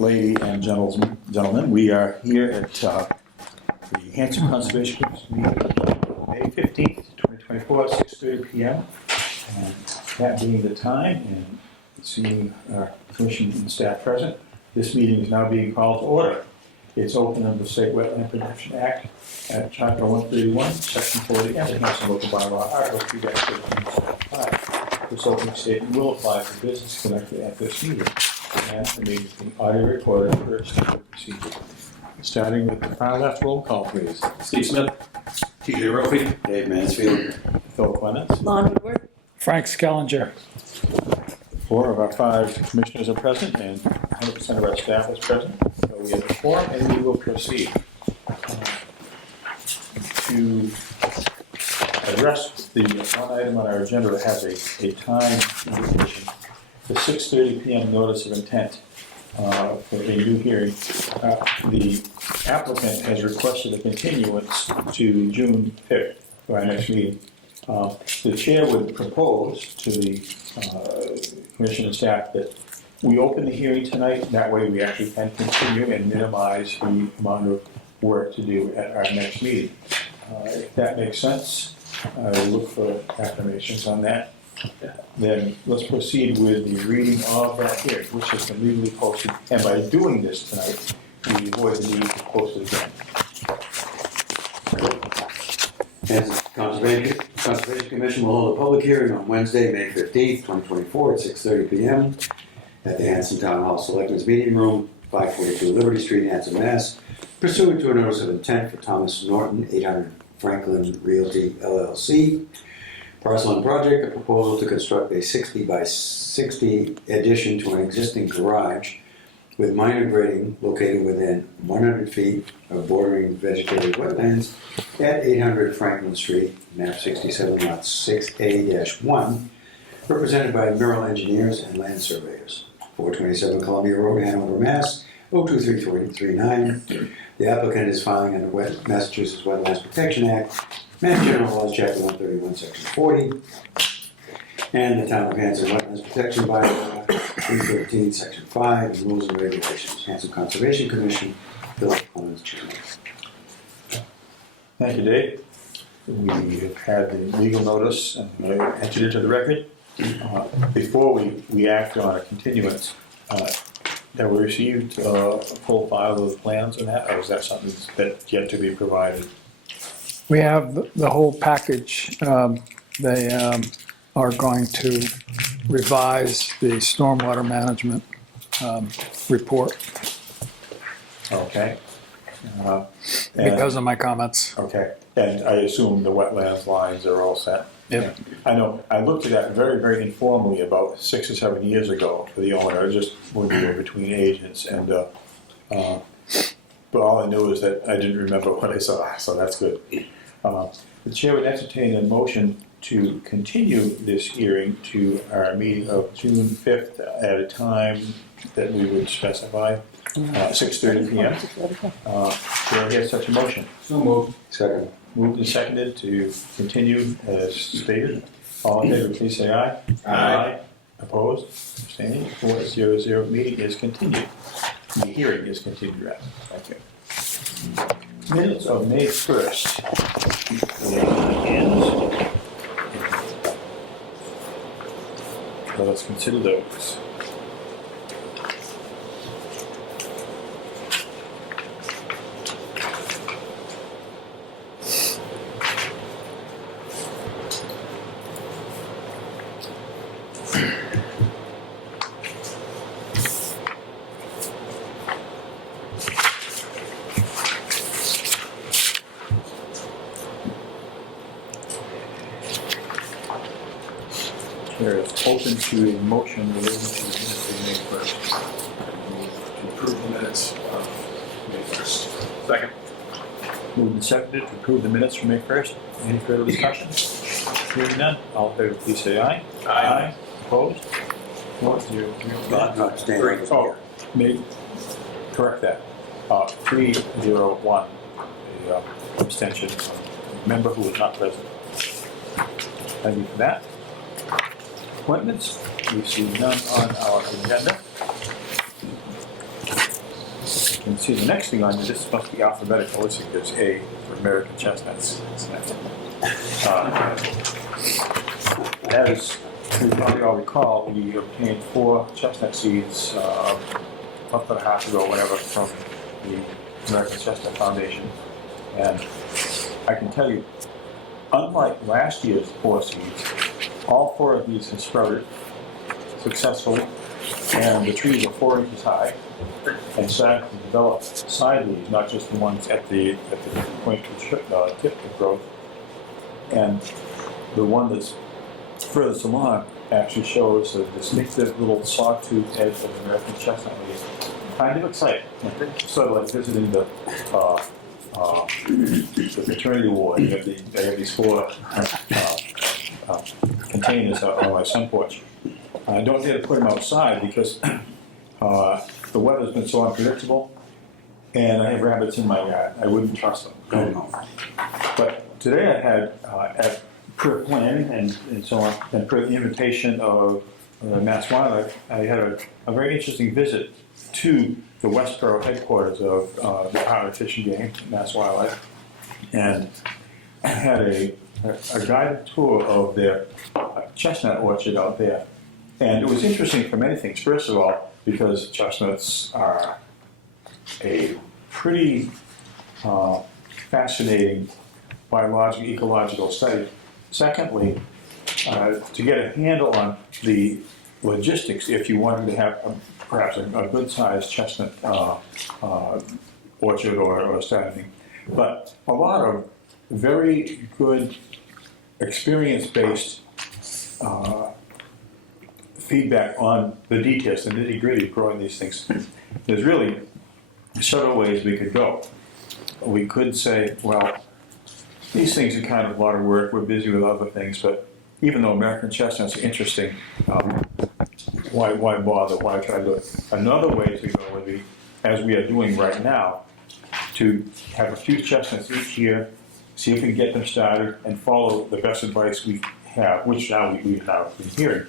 lady and gentlemen. We are here at the Hanson Conservation Commission meeting, May 15th, 2024, 6:30 p.m. And that being the time, and seeing our commission and staff present, this meeting is now being called to order. It's open under the State Wetland Protection Act at Chapter 131, Section 40, and the Hanson Local Bylaw, Article 3-13.5. This opening statement will apply to business conducted at this meeting. And the meeting is being audio recorded for standard procedure. Starting with the far left, roll call, please. Steve Smith. TJ Rofi. Dave Mansfield. Phil Clements. Lon Woodward. Frank Skellinger. 4 of our 5 commissioners are present, and 100% of our staff is present. So we have a quorum, and we will proceed to address the one item on our agenda that has a time limitation. The 6:30 p.m. notice of intent for a new hearing. The applicant has requested a continuance to June 5th for our next meeting. The chair would propose to the commission and staff that we open the hearing tonight. That way we actually can continue and minimize the amount of work to do at our next meeting. If that makes sense, I will look for affirmations on that. Then let's proceed with the reading of that hearing, which has been legally posted. And by doing this tonight, we avoid the need to post it again. Hanson Conservation Commission will hold a public hearing on Wednesday, May 15th, 2024 at 6:30 p.m. at the Hanson Town Hall Selectmen's Meeting Room, 542 Liberty Street, Hanson, Mass. Pursuant to a notice of intent for Thomas Norton, 800 Franklin Realty, LLC. Parcel and project, a proposal to construct a 60 by 60 addition to an existing garage with minor grading located within 100 feet of bordering vegetated wetlands at 800 Franklin Street, map 67, lot 6A-1, represented by Merrill Engineers and Land Surveyors. 427 Columbia Road, Hanover, Mass. 02339. The applicant is filing under Massachusetts Wetlands Protection Act, Mass General Laws, Chapter 131, Section 40, and the Town of Hanson Wetlands Protection Bylaw, 313, Section 5, and Rules and Regulations. Hanson Conservation Commission, Phil Clements, Chairman. Thank you, Dave. We have had the legal notice and entered into the record. Before we act on a continuance, have we received a full file of the plans on that, or is that something that's yet to be provided? We have the whole package. They are going to revise the stormwater management report Okay. because of my comments. Okay, and I assume the wetlands lines are all set? Yep. I know, I looked at that very, very informally about 6 or 7 years ago for the owner, just when we were between agents, and but all I knew is that I didn't remember what I saw, so that's good. The chair would entertain a motion to continue this hearing to our meeting of June 5th at a time that we would specify, 6:30 p.m. Chair hears such a motion. So moved. Second. Moved and seconded to continue as stated. All in favor, please say aye. Aye. Opposed? Abstaining? 4-0-0. Meeting is continued. The hearing is continued, rather. Thank you. Minutes of May 1st. So let's consider those. Chair is open to a motion relating to the minutes of May 1st. To approve the minutes of May 1st. Second. Moved and seconded to approve the minutes from May 1st. Any further discussion? Hearing none, all in favor, please say aye. Aye. Opposed? 4-0-0. Abstaining. Oh, may correct that. 3-0-1. The abstention of a member who was not present. Thank you for that. Appointments, we see none on our agenda. And see, the next thing on you, this must be alphabetical. Let's see, there's A for American chestnuts. As you probably all recall, we obtained 4 chestnut seeds a month and a half ago, whatever, from the American Chestnut Foundation. And I can tell you, unlike last year's 4 seeds, all 4 of these have sprouted successfully, and the trees are 4 inches high and starting to develop side leaves, not just the ones at the point of tip of growth. And the one that's furthest along actually shows a distinctive little sawtooth edge of the American chestnut leaf. Kind of exciting. Sort of like visiting the fraternity ward. They have these 4 containers on my sun porch. I don't dare to put them outside because the weather's been so unpredictable, and I have rabbits in my yard. I wouldn't trust them. But today I had, per plan and so on, and per the invitation of Mass Wildlife, I had a very interesting visit to the Westboro headquarters of the Department of Fish and Game, Mass Wildlife, and I had a guided tour of their chestnut orchard out there. And it was interesting for many things. First of all, because chestnuts are a pretty fascinating biological, ecological study. Secondly, to get a handle on the logistics, if you wanted to have perhaps a good-sized chestnut orchard or standing, but a lot of very good experience-based feedback on the details, the nitty-gritty of growing these things. There's really several ways we could go. We could say, well, these things are kind of a lot of work, we're busy with other things, but even though American chestnuts are interesting, why bother, why try to do it? Another way to go would be, as we are doing right now, to have a few chestnuts each year, see if we can get them started, and follow the best advice we have, which now we have been hearing,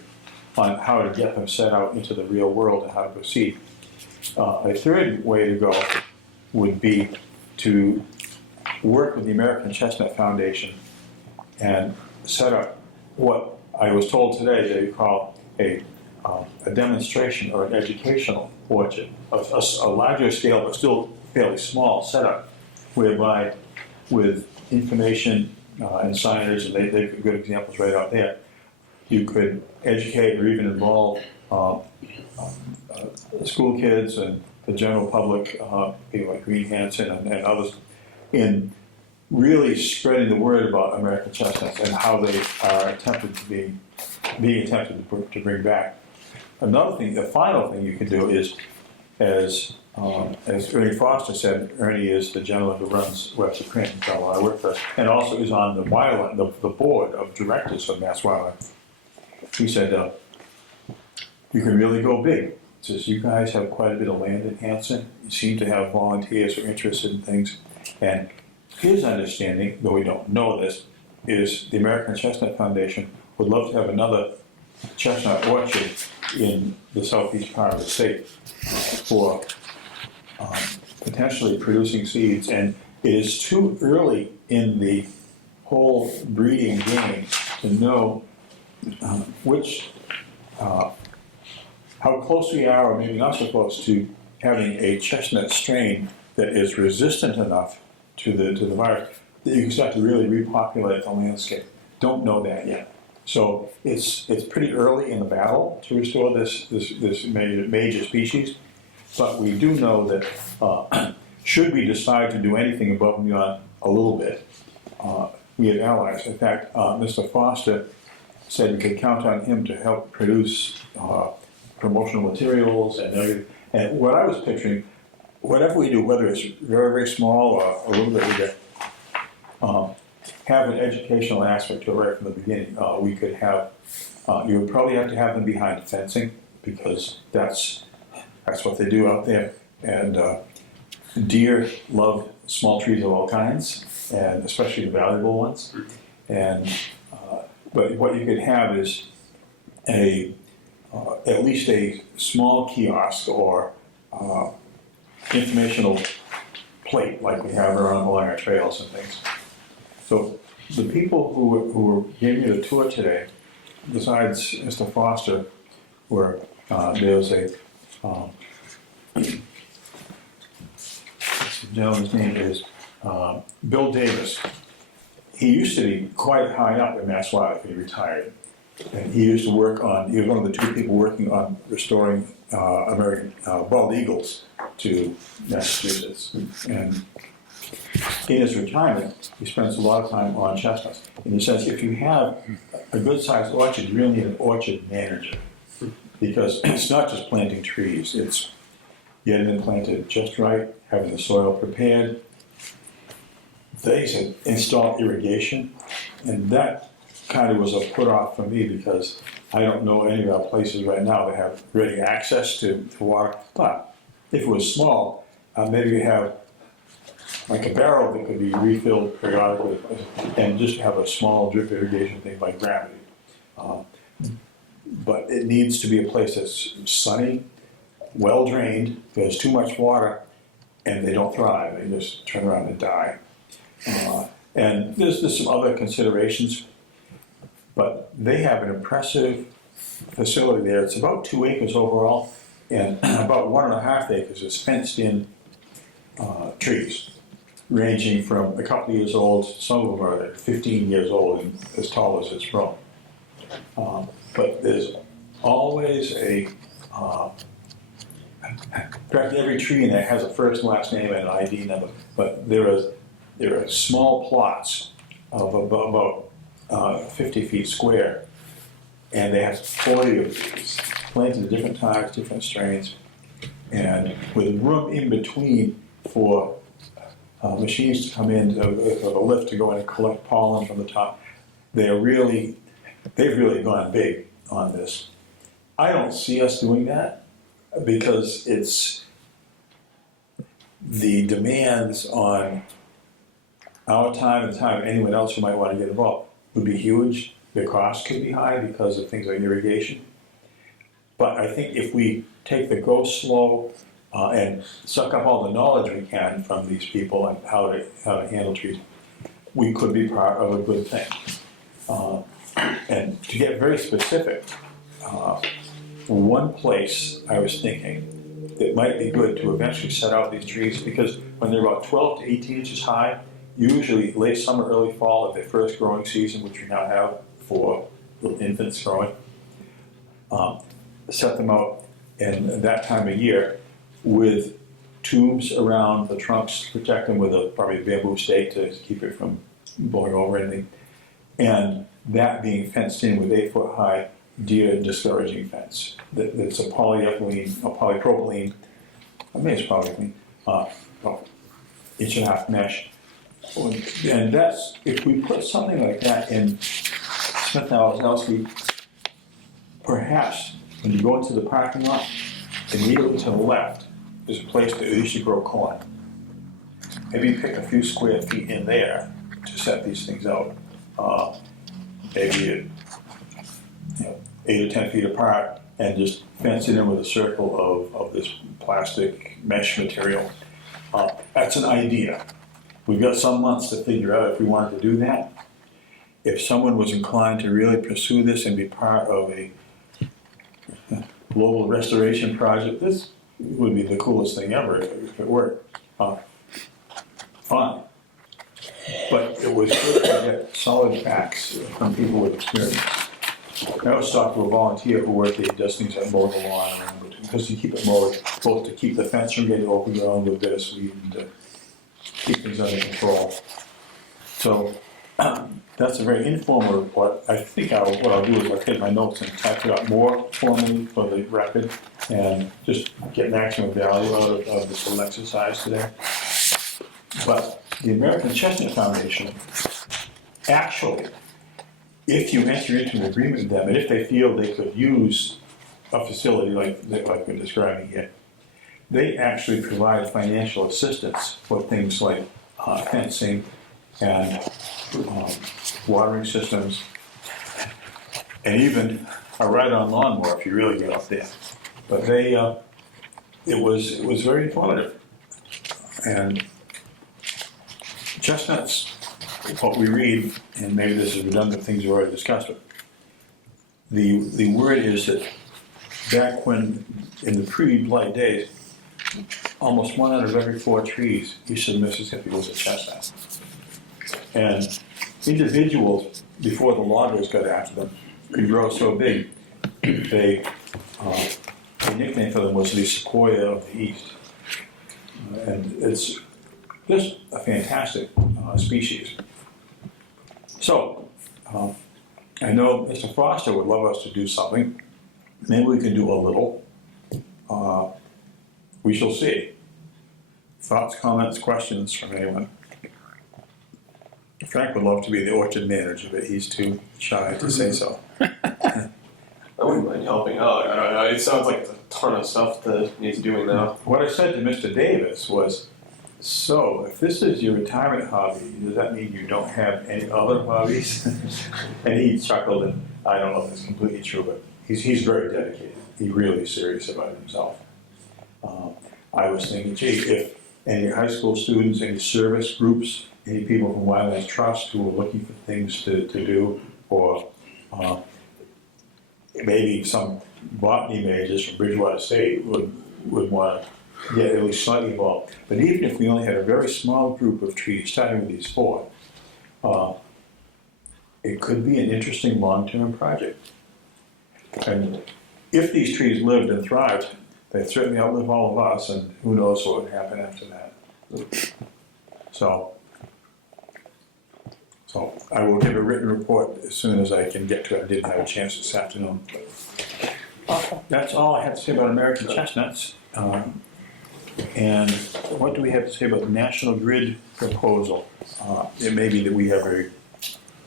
on how to get them set out into the real world and how to proceed. A third way to go would be to work with the American Chestnut Foundation and set up what I was told today they call a demonstration or an educational orchard, a larger scale but still fairly small setup, whereby with information and signage, and they've good examples right out there, you could educate or even involve school kids and the general public, people like Green Hanson and others, in really spreading the word about American chestnuts and how they are being attempted to bring back. Another thing, the final thing you can do is, as Ernie Foster said, Ernie is the gentleman who runs Webster Crampton Fellow I work for, and also is on the board of directors for Mass Wildlife. He said, you can really go big. He says, you guys have quite a bit of land in Hanson. You seem to have volunteers who are interested in things. And his understanding, though we don't know this, is the American Chestnut Foundation would love to have another chestnut orchard in the southeast part of the state for potentially producing seeds. And it is too early in the whole breeding game to know how close we are, or maybe not so close, to having a chestnut strain that is resistant enough to the virus that you can start to really repopulate the landscape. Don't know that yet. So it's pretty early in the battle to restore this major species, but we do know that should we decide to do anything above and beyond a little bit, we have allies. In fact, Mr. Foster said we could count on him to help produce promotional materials and everything. And what I was picturing, whatever we do, whether it's very, very small or a little bit bigger, have an educational aspect to it right from the beginning. We could have, you would probably have to have them behind fencing, because that's what they do out there. And deer love small trees of all kinds, and especially the valuable ones. And but what you could have is at least a small kiosk or informational plate like we have around along our trails and things. So the people who were giving me the tour today, besides Mr. Foster, were, there was a, the gentleman's name is Bill Davis. He used to be quite high up in Mass Wildlife. He retired. And he used to work on, he was one of the two people working on restoring American bald eagles to Massachusetts. And in his retirement, he spends a lot of time on chestnuts. And he says, if you have a good-sized orchard, you really need an orchard manager. Because it's not just planting trees, it's getting them planted just right, having the soil prepared. They said install irrigation, and that kind of was a put-off for me because I don't know any of our places right now that have ready access to water. But if it was small, maybe you have like a barrel that could be refilled periodically and just have a small drip irrigation thing like gravity. But it needs to be a place that's sunny, well-drained. There's too much water, and they don't thrive. They just turn around and die. And there's some other considerations, but they have an impressive facility there. It's about 2 acres overall, and about 1.5 acres is fenced-in trees, ranging from a couple of years old. Some of them are 15 years old and as tall as it's grown. But there's always in fact, every tree in there has a first and last name and an ID number, but there are small plots of about 50 feet square, and they have 40 of these, planted at different times, different strains, and with room in between for machines to come in, of a lift to go in and collect pollen from the top. They've really gone big on this. I don't see us doing that because it's the demands on our time and the time of anyone else who might want to get involved would be huge. The cost could be high because of things like irrigation. But I think if we take the go slow and suck up all the knowledge we can from these people on how to handle trees, we could be part of a good thing. And to get very specific, one place I was thinking it might be good to eventually set out these trees, because when they're about 12 to 18 inches high, usually late summer, early fall of their first growing season, which we now have for little infants growing, set them out in that time of year with tubes around the trunks to protect them with probably a bamboo stake to keep it from blowing over anything, and that being fenced in with 8-foot high deer discouraging fence. It's a polyethylene, a polypropylene, I mean it's polyethylene, 1.5-inch mesh. And that's, if we put something like that in Smith Alzowski, perhaps when you go into the parking lot, immediately to the left is a place that used to grow corn. Maybe pick a few square feet in there to set these things out. Maybe 8 or 10 feet apart, and just fence it in with a circle of this plastic mesh material. That's an idea. We've got some months to figure out if we wanted to do that. If someone was inclined to really pursue this and be part of a global restoration project, this would be the coolest thing ever if it worked. Fine. But it was good to get solid facts from people with experience. I always talked to a volunteer who worked there, does things like mow the lawn around, because you keep it mowed, both to keep the fence from getting overgrown with bittersweet and to keep things under control. So that's a very informal report. I think what I'll do is I'll take my notes and type it up more formally for the record and just get maximum value out of this little exercise today. But the American Chestnut Foundation, actually, if you enter into an agreement with them, and if they feel they could use a facility like we're describing here, they actually provide financial assistance for things like fencing and watering systems, and even a ride-on lawnmower if you really get up there. But it was very informative. And chestnuts, what we read, and maybe this is redundant things we already discussed, but the word is that back when, in the pre-blight days, almost 1 out of every 4 trees east of the Mississippi was a chestnut. And individuals, before the loggers got after them, could grow so big, the nickname for them was the sequoia of the East. And it's just a fantastic species. So, I know Mr. Foster would love us to do something. Maybe we can do a little. We shall see. Thoughts, comments, questions from anyone? Frank would love to be the orchard manager, but he's too shy to say so. I wouldn't mind helping out. I don't know. It sounds like it's a ton of stuff that needs doing now. What I said to Mr. Davis was, so if this is your retirement hobby, does that mean you don't have any other hobbies? And he chuckled, and I don't know if it's completely true, but he's very dedicated. He's really serious about himself. I was thinking, gee, if any high school students, any service groups, any people from Wildlife Trust who are looking for things to do, or maybe some botany majors from Bridgewater State would want to get at least slightly involved. But even if we only had a very small group of trees, starting with these 4, it could be an interesting long-term project. And if these trees lived and thrived, they'd certainly outlive all of us, and who knows what would happen after that. So I will give a written report as soon as I can get to it. I didn't have a chance this afternoon. That's all I have to say about American chestnuts. And what do we have to say about the National Grid proposal? It may be that we have a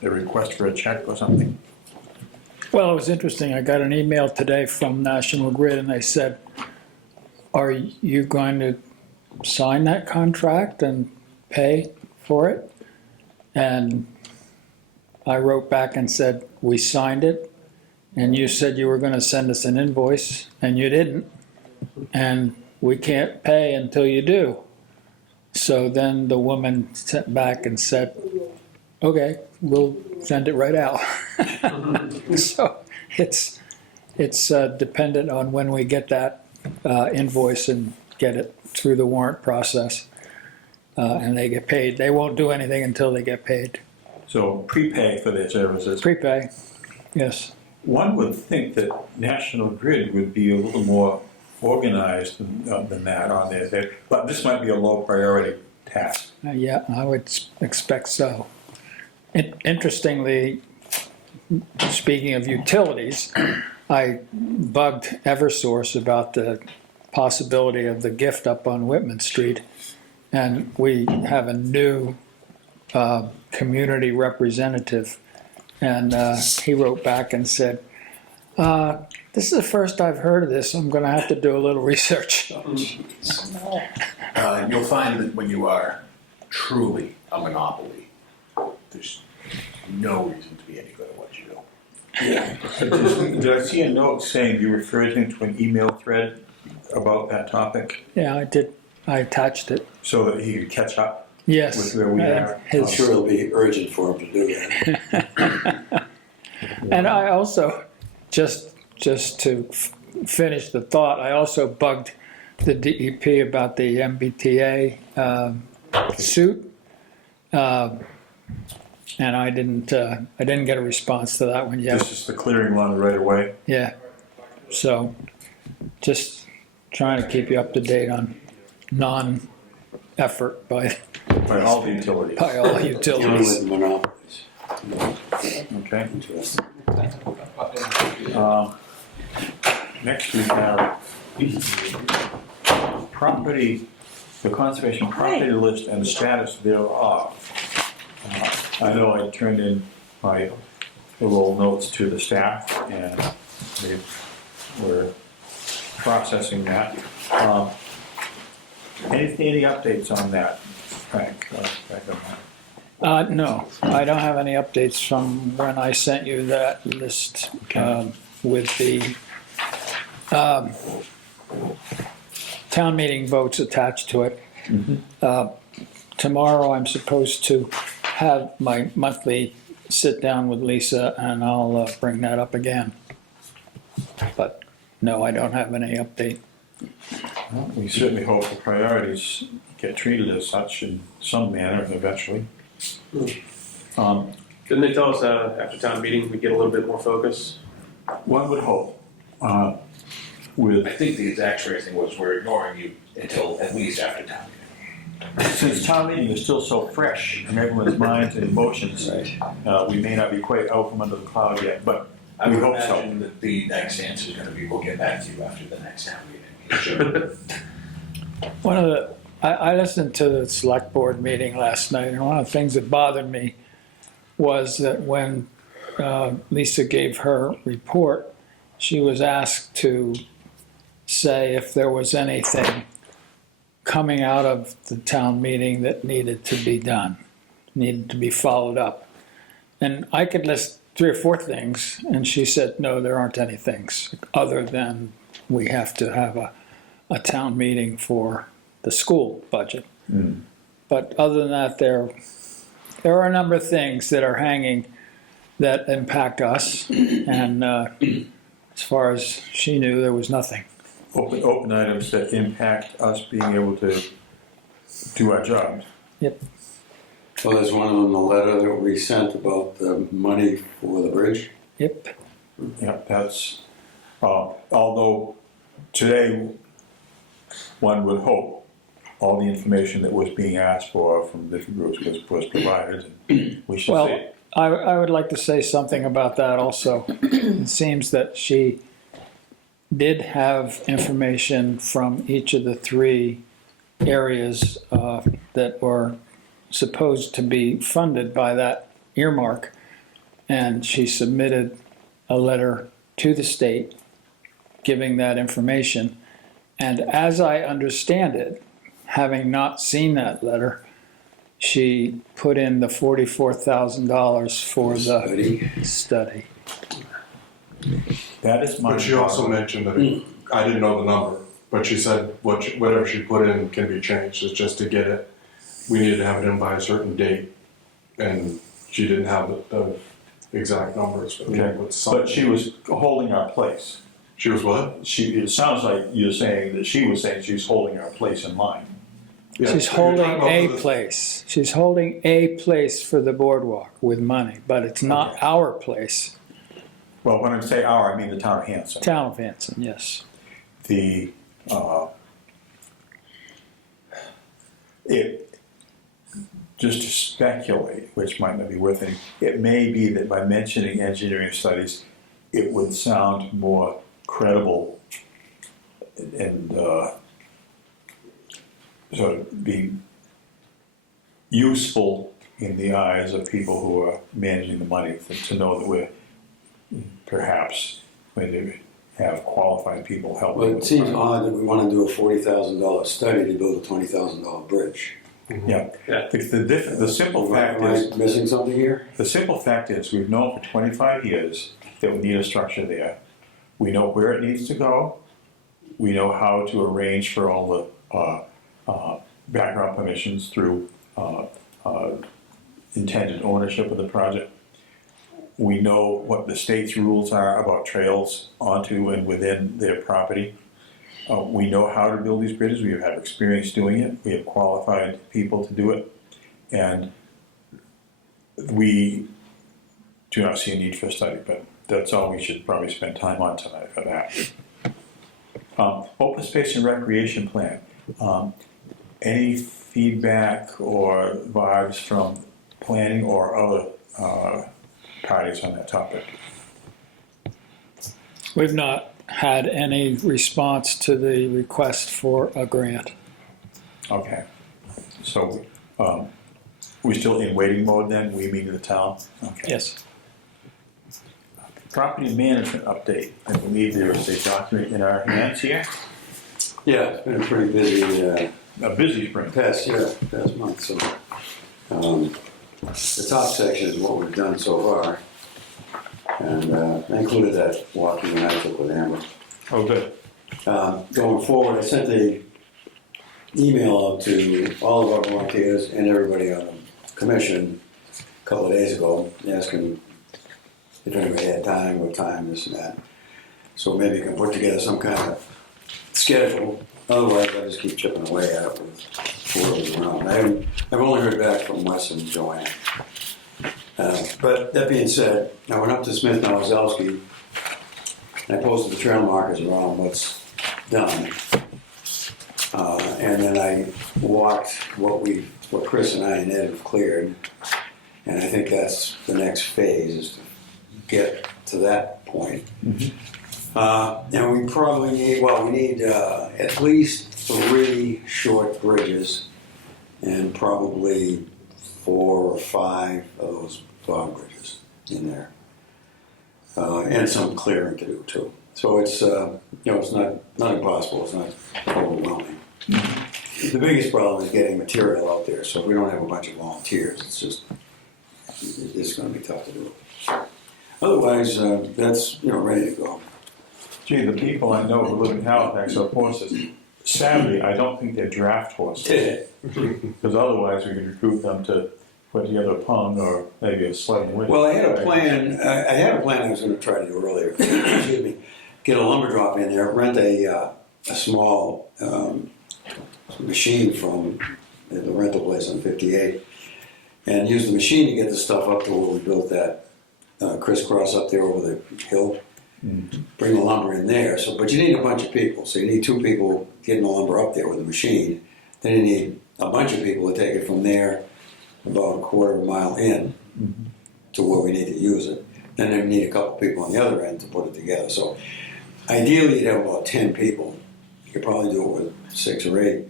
request for a check or something. Well, it was interesting. I got an email today from National Grid, and they said, are you going to sign that contract and pay for it? And I wrote back and said, we signed it, and you said you were going to send us an invoice, and you didn't. And we can't pay until you do. So then the woman sent back and said, okay, we'll send it right out. So it's dependent on when we get that invoice and get it through the warrant process, and they get paid. They won't do anything until they get paid. So prepay for their services. Prepay, yes. One would think that National Grid would be a little more organized than that on there, but this might be a low priority task. Yeah, I would expect so. Interestingly, speaking of utilities, I bugged Eversource about the possibility of the gift up on Whitman Street, and we have a new community representative, and he wrote back and said, this is the first I've heard of this. I'm going to have to do a little research. You'll find that when you are truly a monopoly, there's no reason to be any good at what you do. Yeah. Did I see a note saying you referred him to an email thread about that topic? Yeah, I did. I attached it. So that he could catch up Yes. with where we are? I'm sure it'll be urgent for him to do that. And I also, just to finish the thought, I also bugged the DEP about the MBTA suit, and I didn't get a response to that one yet. This is the clearing one right away. Yeah, so just trying to keep you up to date on non-effort by By all the utilities. all Dealing utilities. with monopolies. Okay. Interesting. Next we have property, the conservation property list and the status thereof. I know I turned in my little notes to the staff, and they were processing that. Any updates on that, Frank? Back on that? No, I don't have any updates from when I sent you that list with the town meeting votes attached to it. Tomorrow I'm supposed to have my monthly sit down with Lisa, and I'll bring that up again. But no, I don't have any update. Well, we certainly hope the priorities get treated as such in some manner eventually. Didn't they tell us after town meeting we'd get a little bit more focus? One would hope, I with, think the exact phrasing was, we're ignoring you until at least after town meeting. since town meeting is still so fresh in everyone's minds and emotions, we may not be quite out from under the cloud yet, but I we would hope so. imagine that the next answer is gonna be, we'll get back to you after the next town meeting. One of the, I listened to the select board meeting last night, and one of the things that bothered me was that when Lisa gave her report, she was asked to say if there was anything coming out of the town meeting that needed to be done, needed to be followed up. And I could list 3 or 4 things, and she said, no, there aren't any things other than we have to have a town meeting for the school budget. But other than that, there are a number of things that are hanging that impact us, and as far as she knew, there was nothing. Open items that impact us being able to do our jobs. Yep. Well, there's one on the letter that we sent about the money for the bridge. Yep. Yeah, that's, although today, one would hope all the information that was being asked for from different groups was provided, and we should Well, see. I would like to say something about that also. It seems that she did have information from each of the 3 areas that were supposed to be funded by that earmark, and she submitted a letter to the state giving that information. And as I understand it, having not seen that letter, she put in the $44,000 for the study. That is my. But she also mentioned that, I didn't know the number, but she said whatever she put in can be changed. It's just to get it, we needed to have it in by a certain date. And she didn't have the exact numbers. Okay, but she was holding our place. She was what? It sounds like you're saying that she was saying she's holding our place in line. Yeah, She's you're holding talking about a for the- place. She's holding a place for the boardwalk with money, but it's not our place. Well, when I say our, I mean the town of Hanson. Town of Hanson, yes. Just to speculate, which might not be worth any, it may be that by mentioning engineering studies, it would sound more credible and sort of be useful in the eyes of people who are managing the money to know that we're perhaps going to have qualified people helping. Well, it with seems the odd that we want to do a $40,000 study to build a $20,000 bridge. Yeah. Yeah. The simple fact Am is, I missing something here? the simple fact is, we've known for 25 years that we need a structure there. We know where it needs to go. We know how to arrange for all the background permissions through intended ownership of the project. We know what the state's rules are about trails onto and within their property. We know how to build these bridges. We have experience doing it. We have qualified people to do it. And we do not see a need for a study, but that's all we should probably spend time on tonight for that. Open space and recreation plan. Any feedback or vibes from planning or other parties on that topic? We've not had any response to the request for a grant. Okay. So, we're still in waiting mode then, we mean the town? Okay. Yes. Property management update. I believe there is a document in our hands here. Yeah, it's been a pretty busy A busy spring. past month. So, the top section is what we've done so far. And I included that walking that I took with Amber. Oh, good. Going forward, I sent a email out to all of our volunteers and everybody on the commission a couple of days ago, asking if anybody had time, what time, this and that. So maybe you can put together some kind of schedule. Otherwise, I just keep chipping away at it with whoever's around. I've only heard back from Wes and Joanne. But that being said, I went up to Smith and Wazowski, and I posted the trail markers around what's done. And then I walked what Chris and I and Ed have cleared. And I think that's the next phase, is to get to that point. And we probably need, at least 3 short bridges and probably 4 or 5 of those bog bridges in there. And some clearing to do too. So it's, it's not impossible, it's not overwhelming. The biggest problem is getting material out there, so if we don't have a bunch of volunteers, it's gonna be tough to do. Otherwise, that's, ready to go. Gee, the people I know who live in Halifax are horses. Sadly, I don't think they're draft horses. Because otherwise we could recruit them to put together a pung or maybe a sledding with. Well, I had a plan I was gonna try to do earlier. Excuse me. Get a lumber drop in there, rent a small machine from the rental place on 58, and use the machine to get the stuff up to where we built that crisscross up there over the hill. Bring the lumber in there. But you need a bunch of people. So you need 2 people getting the lumber up there with the machine. Then you need a bunch of people to take it from there about a quarter of a mile in to where we need to use it. Then you need a couple people on the other end to put it together. So ideally you'd have about 10 people. You could probably do it with 6 or 8.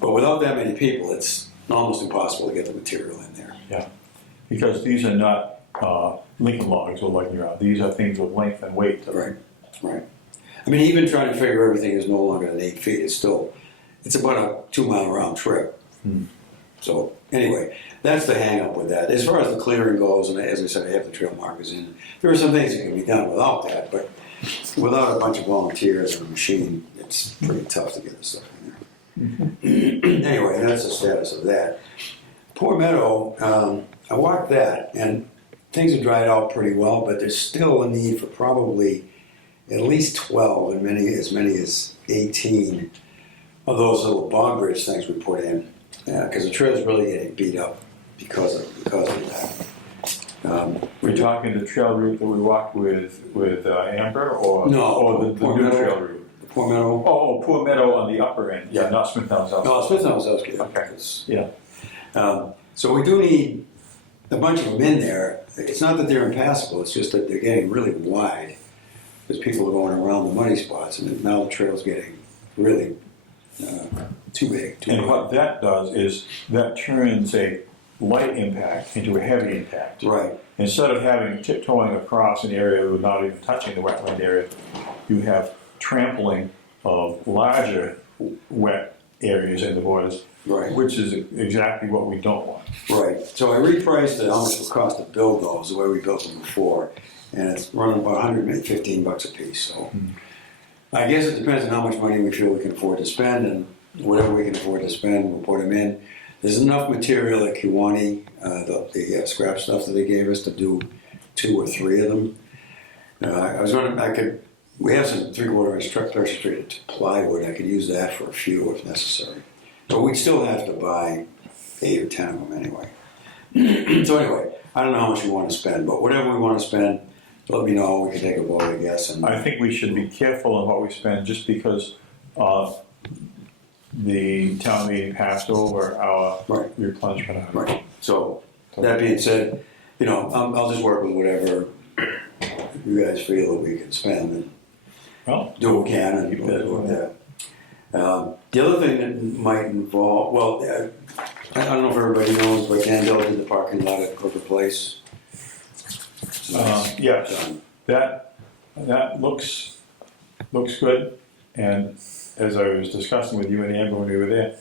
But without that many people, it's almost impossible to get the material in there. Yeah, because these are not Lincoln logs we're lugging around. These are things with length and weight to them. Right. I mean, even trying to figure everything is no longer than 8 feet. It's about a 2-mile round trip. So anyway, that's the hang up with that. As far as the clearing goes, and as I said, I have the trail markers in. There are some things that can be done without that, but without a bunch of volunteers and a machine, it's pretty tough to get the stuff in there. Anyway, that's the status of that. Poor Meadow, I walked that, and things have dried out pretty well, but there's still a need for probably at least 12 and as many as 18 of those little bog bridge things we put in, because the trail's really getting beat up because of that. We're talking the trail route that we walked with Amber, or No, the Poor new Meadow. trail route. Poor Meadow. Oh, Poor Meadow on the upper end. Yeah, not Smith House. No, Smith and Wazowski. Okay. Yeah. So we do need a bunch of them in there. It's not that they're impassable, it's just that they're getting really wide because people are going around the muddy spots, and now the trail's getting really too big. And what that does is that turns a light impact into a heavy impact. Right. Instead of having tiptoeing across an area without even touching the wetland area, you have trampling of larger wet areas in the borders, Right. which is exactly what we don't want. Right. So I repriced how much it would cost to build those the way we built them before, and it's running about $115 a piece. So I guess it depends on how much money we feel we can afford to spend, and whatever we can afford to spend, we'll put them in. There's enough material at Kiwani, the scrap stuff that they gave us, to do 2 or 3 of them. We have some 3/4-inch truck pressure treated plywood. I could use that for a few if necessary. But we'd still have to buy 8 or 10 of them anyway. So anyway, I don't know how much we want to spend, but whatever we want to spend, let me know. We can take a vote, I guess. And I think we should be careful on what we spend, just because the town meeting passed over our replenishment. Right. So that being said, I'll just work with whatever you guys feel that we can spend and do what we can and do that. The other thing that might involve, I don't know if everybody knows, but Dandel did the parking lot at Crooked Place. Yes, that looks good, and as I was discussing with you and Amber when we were there,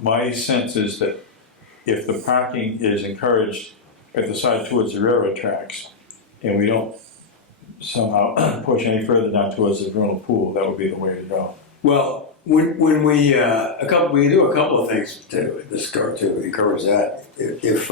my sense is that if the parking is encouraged at the side towards the railroad tracks, and we don't somehow push any further down towards the vernal pool, that would be the way to go. Well, when we do a couple of things to encourage that. If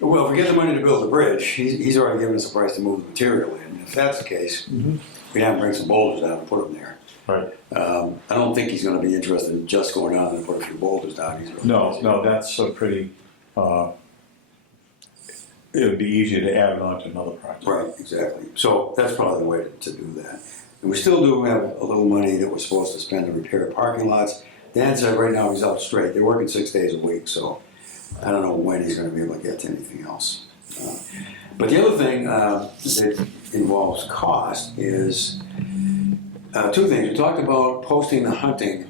we get the money to build the bridge, he's already given us a price to move the material in. If that's the case, we'd have to bring some boulders down and put them there. Right. I don't think he's going to be interested in just going down and put a few boulders down. He's really busy. No, that's a pretty, it would be easier to add it on to another project. Right, exactly. So that's probably the way to do that. And we still do have a little money that we're supposed to spend to repair parking lots. Dan said right now he's out straight. They're working 6 days a week, so I don't know when he's going to be able to get to anything else. But the other thing that involves cost is two things. We talked about posting the hunting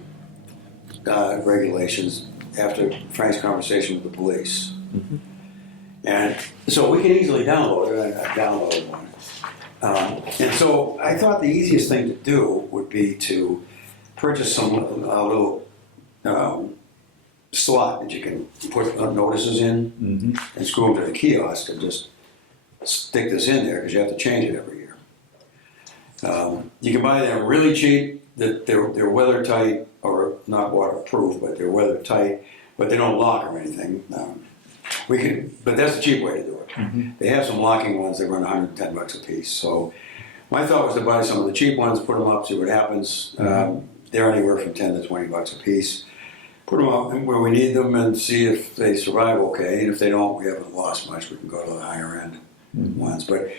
regulations after Frank's conversation with the police. And so we can easily download it. I downloaded one. And so I thought the easiest thing to do would be to purchase some little slot that you can put notices in and screw them to the kiosk and just stick this in there because you have to change it every year. You can buy them really cheap. They're weather tight, or not waterproof, but they're weather tight, but they don't lock or anything. But that's the cheap way to do it. They have some locking ones that run $110 a piece. So my thought was to buy some of the cheap ones, put them up, see what happens. They're anywhere from $10 to $20 a piece. Put them up where we need them and see if they survive okay. And if they don't, we haven't lost much. We can go to the higher end ones. But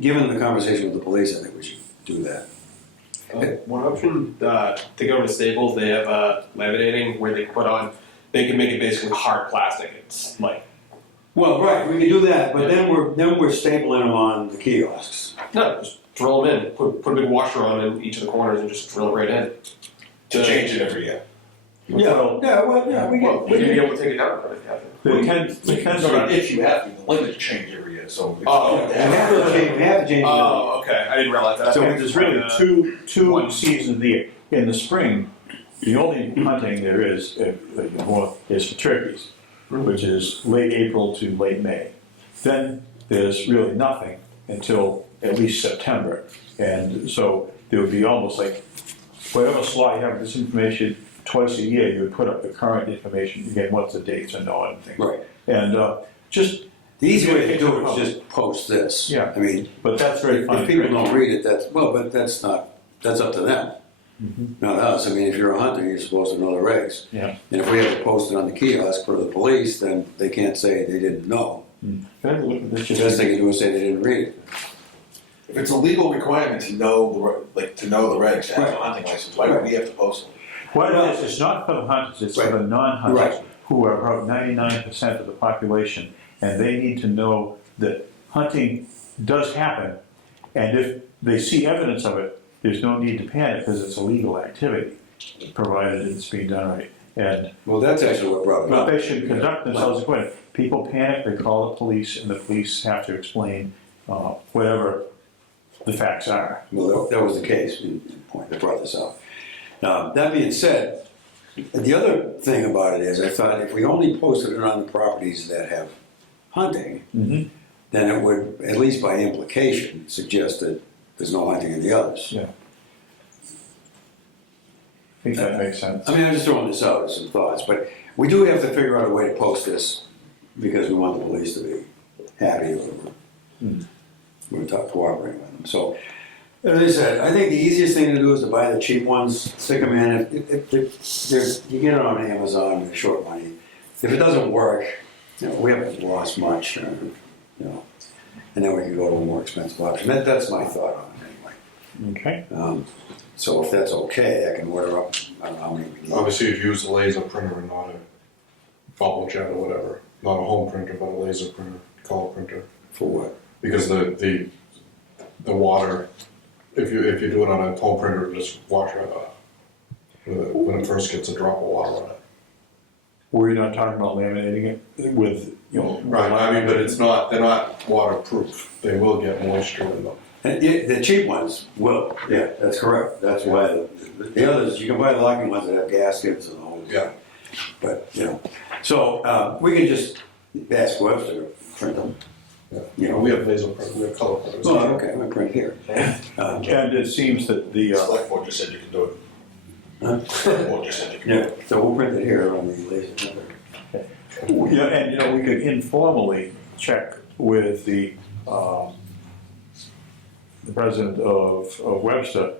given the conversation with the police, I think we should do that. One option to go to Staples, they have laminating where they put on. They can make it basically hard plastic. It's like Well, right, we can do that, but then we're stapling them on the kiosks. no, just drill them in. Put a big washer on in each of the corners and just drill it right in. To change it every year. We can. You'd be able to take it down. Depends So on, if you have to, the limit change every year, so. Oh, We have to change it. Oh, okay. I didn't realize that. so there's really two seasons of the year. In the spring, the only hunting there is for turkeys, which is late April to late May. Then there's really nothing until at least September. And so there would be almost like, whatever slot you have this information, twice a year you would put up the current information, again, what's the dates and all and things. Right. And just, The easy way to do it is just post this. Yeah. I mean, but that's very fun. if people don't read it, but that's up to them. Not us. I mean, if you're a hunter, you're supposed to know the regs. Yeah. And if we have it posted on the kiosk for the police, then they can't say they didn't know. Can I look at this? The best they can do is say they didn't read it. If it's a legal requirement to know the regs, to have a hunting license, why would we have to post them? What it is, it's not for the hunters, it's for the non-hunters, Right. who are about 99% of the population, and they need to know that hunting does happen, and if they see evidence of it, there's no need to panic, because it's a legal activity, provided it's being done right. And Well, that's actually what brought it but up. they should conduct themselves accordingly. People panic, they call the police, and the police have to explain whatever the facts are. Well, that was the case, in point that brought this up. That being said, the other thing about it is I thought if we only posted it on the properties that have hunting, then it would, at least by implication, suggest that there's no hunting in the others. Yeah. I think that makes sense. I mean, I'm just throwing this out as some thoughts, but we do have to figure out a way to post this because we want the police to be happy with it. We're cooperating with them. So, as I said, I think the easiest thing to do is to buy the cheap ones, stick them in. If you get it on Amazon, they're short money. If it doesn't work, we haven't lost much, and then we can go to a more expensive option. That's my thought on it anyway. Okay. So if that's okay, I can order up, I don't know how many we need. Obviously, if you use a laser printer and not a bubble jet or whatever, not a home printer, but a laser printer, color printer. For what? Because the water, if you do it on a home printer, it'll just wash right off when it first gets a drop of water on it. Were you not talking about laminating it with, Right, I mean, but they're not waterproof. They will get moisture in them. And the cheap ones will, yeah, that's correct. That's why the others, you can buy the locking ones that have gaskets and all. Yeah. But, so we can just ask Webster to print them. You know, We have laser print, we have color prints. oh, okay, I'm right here. And it seems that the, Select board just said you can do it. Huh? Select board just said you can do Yeah, so we'll print it here on the laser printer. yeah, and, we could informally check with the president of Webster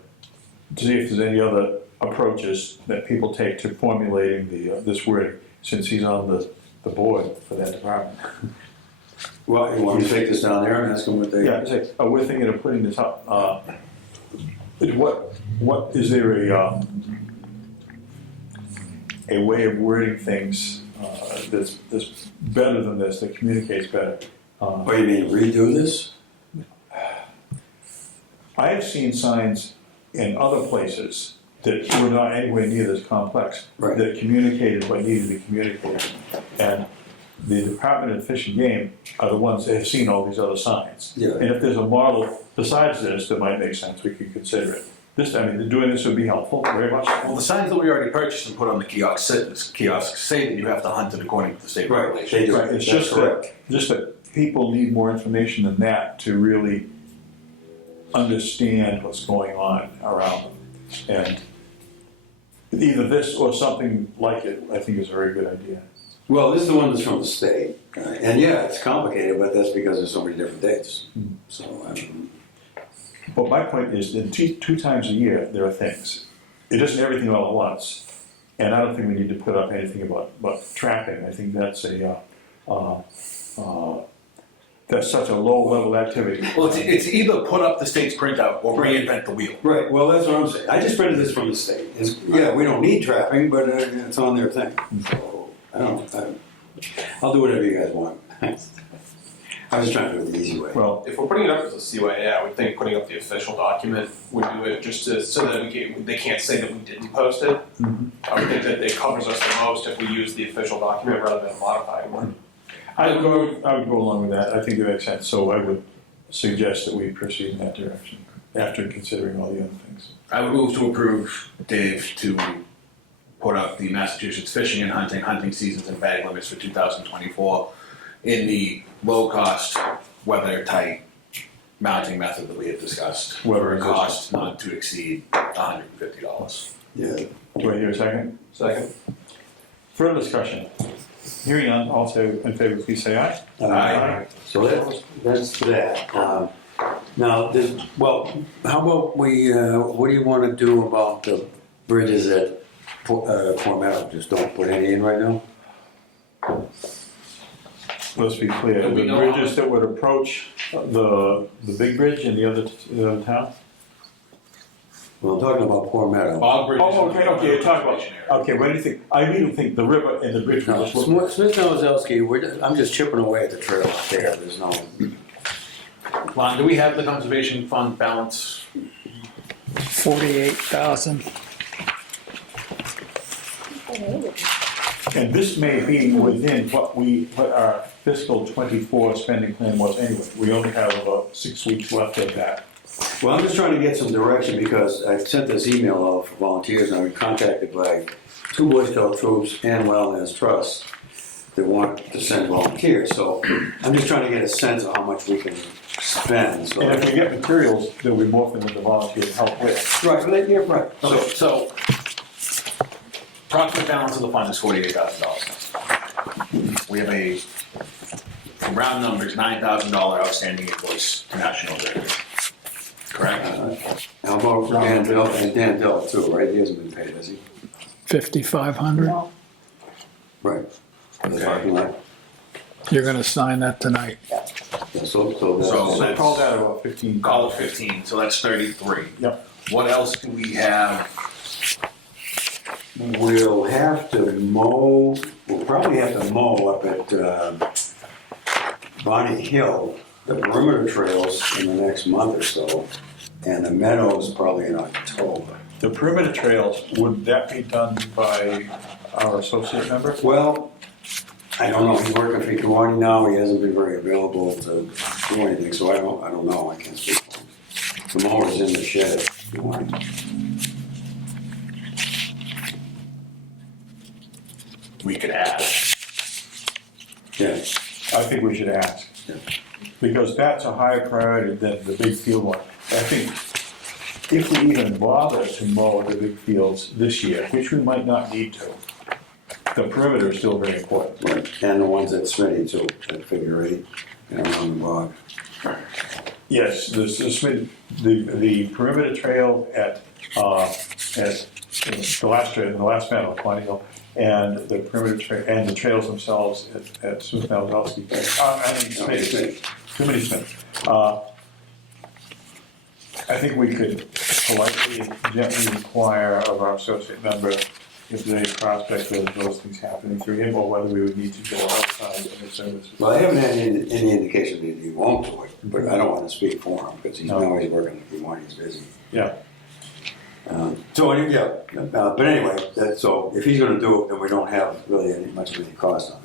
to see if there's any other approaches that people take to formulating this wording, since he's on the board for that department. Well, you want me to take this down there and ask them what they? Yeah, say, we're thinking of putting this up. What is there a way of wording things that's better than this, that communicates better? What do you mean, redo this? I have seen signs in other places that were not anywhere near this complex, Right. that communicated what needed to be communicated. And the Department of Fish and Game are the ones that have seen all these other signs. Yeah. And if there's a model besides this that might make sense, we could consider it. Doing this would be helpful, very much. Well, the signs that we already purchased and put on the kiosks say that you have to hunt it according to the state Right, regulations. they do. Right, it's That's just correct. that people need more information than that to really understand what's going on around them. And either this or something like it, I think is a very good idea. Well, this is the one that's from the state, and yeah, it's complicated, but that's because there's so many different dates. So, But my point is that two times a year, there are things. It isn't everything all at once. And I don't think we need to put up anything about trapping. I think that's that's such a low-level activity. Well, it's either put up the state's printout or reinvent the wheel. right, well, that's what I'm saying. I just printed this from the state. Yeah, we don't need trapping, but it's on their thing. So, I don't know. I'll do whatever you guys want. I was trying to do it the easy way. Well, If we're putting it up as a CYA, I would think putting up the official document would do it just so that they can't say that we didn't post it. I would think that it covers us the most if we use the official document rather than a modified one. I would go along with that. I think it makes sense. So I would suggest that we proceed in that direction after considering all the other things. I would move to approve Dave to put up the Massachusetts fishing and hunting seasons and bag limits for 2024 in the low-cost, weather-tight mounting method that we had discussed. Weather For a cost not to exceed $150. Yeah. Do I hear a second? Second. Further discussion? Hearing none, also in favor, please say aye. Aye. So that's that. Now, how about we, what do you want to do about the bridges at Fort Meadow? Just don't put any in right now? Let's be clear, Do we the know bridges that would approach the big bridge and the other town? Well, I'm talking about Fort Meadow. All bridges. Oh, okay, you're talking about, okay, what do you think? I really think the river and the bridge. No, Smith Nowzelski, I'm just chipping away at the trail up there. There's no. Lon, do we have the conservation fund balance? 48,000. And this may be within what our fiscal '24 spending plan was anyway. We only have about 6 weeks left of that. Well, I'm just trying to get some direction because I sent this email out for volunteers and I've been contacted by 2 Boy Scout troops and Wildlands Trust that want to send volunteers. So I'm just trying to get a sense of how much we can spend. So. And if we get materials, there'll be more for them to volunteer to help with. Right, but you're right. So, approximate balance of the fund is $48,000. We have a, for round numbers, $9,000 outstanding invoice to National Grid. Correct? How about Dan Dell, and Dan Dell too, right? He hasn't been paid, has he? 5,500. Right. For the parking lot. You're gonna sign that tonight. Yeah, so So So call that about 15. Call it 15, so that's 33. Yep. What else do we have? We'll have to mow, we'll probably have to mow up at Bonnie Hill, the perimeter trails in the next month or so, and the meadows probably in October. The perimeter trails, would that be done by our associate member? Well, I don't know, he's working for Kiwani now, he hasn't been very available to do anything, so I don't know, I can't speak for him. The mower's in the shed at Kiwani. We could add. Yeah, I think we should ask. because that's a higher priority than the big field one. I think if we even bother to mow the big fields this year, which we might not need to, the perimeter is still very important. Right, and the ones at Smitty too, at figure 8, and around the bog. Yes, the perimeter trail at the last trail, the last meadow, Quaney Hill, and the perimeter trail, and the trails themselves at Smith Malzowski. Smith, too many Smith. I think we could politely and gently inquire of our associate member if there's any prospect of those things happening through him, or whether we would need to go outside of his services. Well, I haven't had any indication that he won't do it, but I don't want to speak for him, because he's always working if he wants, he's busy. Yeah. But anyway, so if he's gonna do it, then we don't have really much of any cost on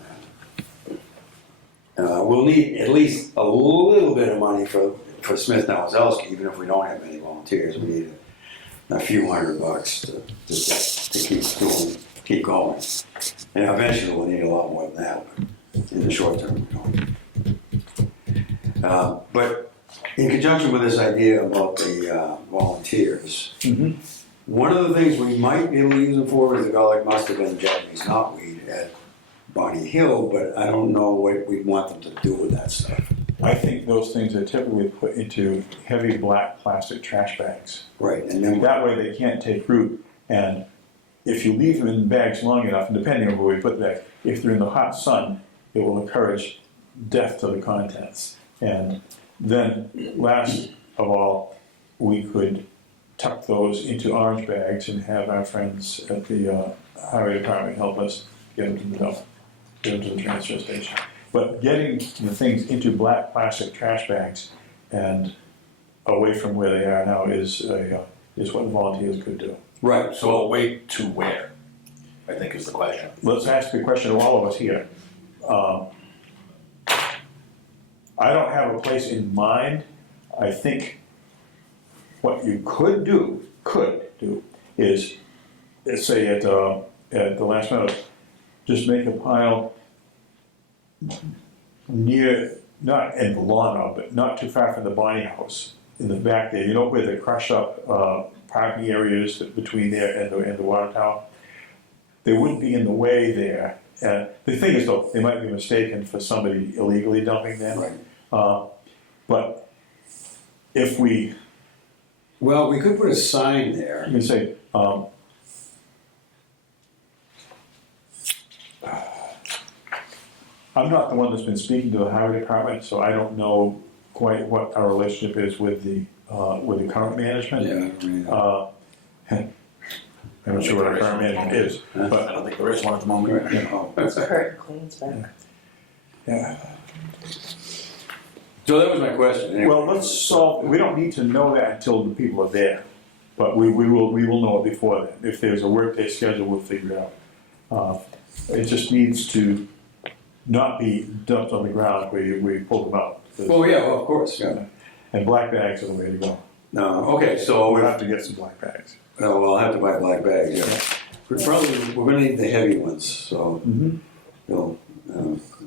that. We'll need at least a little bit of money for Smith Nowazowski, even if we don't have any volunteers. We need a few $100 to keep going. And eventually we'll need a lot more than that, but in the short term we don't. But in conjunction with this idea about the volunteers, one of the things we might be able to use them for is the garlic mustard and Japanese knotweed at Bonnie Hill, but I don't know what we want them to do with that stuff. I think those things are typically put into heavy black plastic trash bags. Right, and then That way they can't take root, and if you leave them in bags long enough, and depending on where we put that, if they're in the hot sun, it will encourage death to the contents. And then, last of all, we could tuck those into orange bags and have our friends at the highway department help us get them to the dump, get them to the transfer station. But getting the things into black plastic trash bags and away from where they are now is what volunteers could do. right, So a way to where, I think is the question. Let's ask the question of all of us here. I don't have a place in mind. I think what you could do is say at the last minute, just make a pile near, not in the lawn of, but not too far from the Bonnie house, in the back there. You know where the crush up parking areas between there and the water tower? They wouldn't be in the way there. And the thing is, though, they might be mistaken for somebody illegally dumping them. right. But if we, Well, we could put a sign there. you can say, I'm not the one that's been speaking to the highway department, so I don't know quite what our relationship is with the current management. Yeah, I don't really know. I'm not sure what our current management is, I but, don't think there is one at the moment. Right. Oh. Kurt cleans back. yeah. So that was my question. Anyway. Well, let's solve, we don't need to know that until the people are there, but we will know it before then. If there's a workday schedule, we'll figure it out. It just needs to not be dumped on the ground where we pull them out. Oh yeah, well, of course. Yeah. And black bags are the way to go. No. Okay. So We'll have to get some black bags. I'll have to buy black bags. Yeah. We're gonna need the heavy ones. So. Mm-hmm.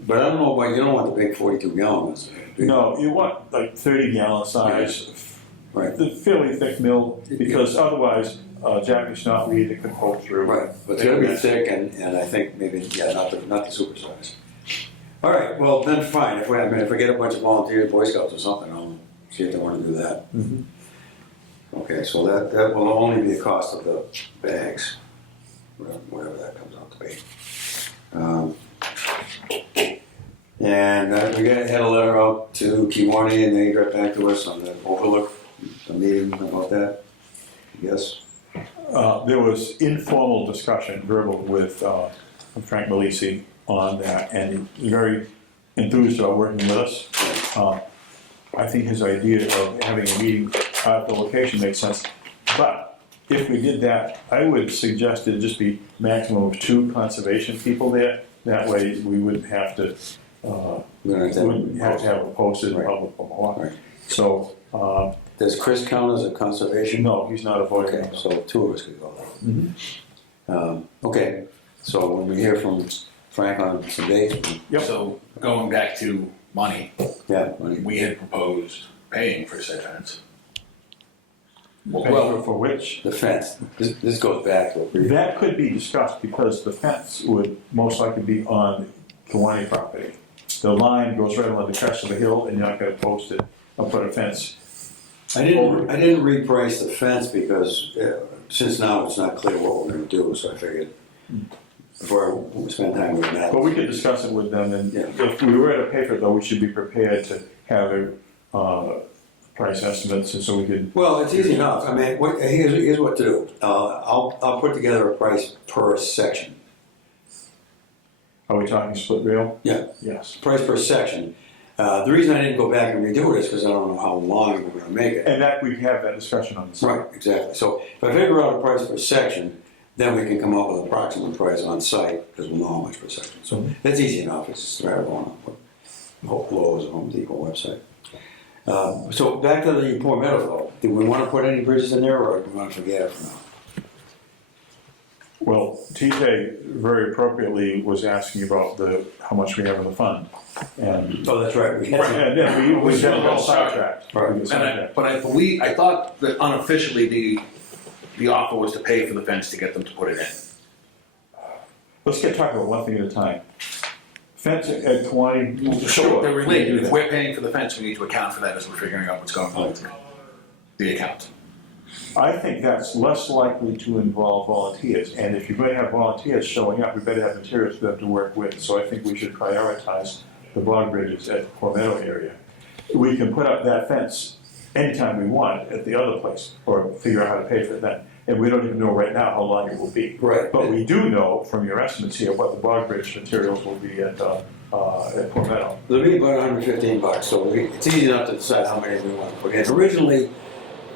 But I don't know why you don't want the big 42 gallon ones. No, you want like 30-gallon size, Right. the fairly thick mill, because otherwise Japanese knotweed it could pull through. Right. But it's gonna be thick, and I think maybe not the super size. All right. Well, then fine. If I get a bunch of volunteers, Boy Scouts or something, I'll see if they want to do that. Mhm. Okay. So that will only be the cost of the bags, whatever that comes out to be. And we had a letter out to Kiwani, and they got back to us on the overlook, the meeting about that. Yes. There was informal discussion, verbal, with Frank Malisi on that, and he's very enthused about working with us. I think his idea of having a meeting at the location makes sense, but if we did that, I would suggest it just be maximum of 2 conservation people there. That way, we wouldn't have to. We Wouldn't have to have it posted in public for more. Right. So, Does Chris count as a conservation? no, he's not a voter. Okay, so 2 of us could go there. Mhm. Okay, so when we hear from Frank on some dates, Yep. So going back to money, Yeah, money. we had proposed paying for said fence. Well, for which, The fence, this goes back to a previous. that could be discussed because the fence would most likely be on Kiwanee property. The line goes right along the crest of the hill and you're not gonna post it or put a fence. I didn't reprice the fence because since now it's not clear what we're gonna do, so I figured before we spend time with that. But we could discuss it with them, and Yeah. if we were to pay for it, though, we should be prepared to have a price estimates, and so we could, Well, it's easy enough. I mean, here's what to do. I'll put together a price per section. are we talking split rail? Yeah. Yes. Price per section. The reason I didn't go back and redo it is because I don't know how long we're gonna make it. And that, we have that discussion on the site. Right, exactly. So if I figure out a price per section, then we can come up with an approximate price on site, because we'll know how much per section. So that's easy enough. It's just a matter of going on Lowe's or Home Depot website. So back to the Poor Meadow though. Do we want to put any bridges in there, or do we want to forget it for now? Well, TJ very appropriately was asking about how much we have in the fund, and, Oh, that's right. and then we got a little sidetracked. Right. We got sidetracked. But I thought that unofficially the offer was to pay for the fence to get them to put it in. Let's get talking about one thing at a time. Fence at Kiwanee, sure. They're related. If we're paying for the fence, we need to account for that as we're figuring out what's going on with the account. I think that's less likely to involve volunteers, and if you're going to have volunteers showing up, we better have materials for them to work with, so I think we should prioritize the bog bridges at the Poor Meadow area. We can put up that fence anytime we want at the other place, or figure out how to pay for it then, and we don't even know right now how long it will be. Right. But we do know from your estimates here what the bog bridge materials will be at Poor Meadow. It'll be about $115, so it's easy enough to decide how many we want to put in. Originally,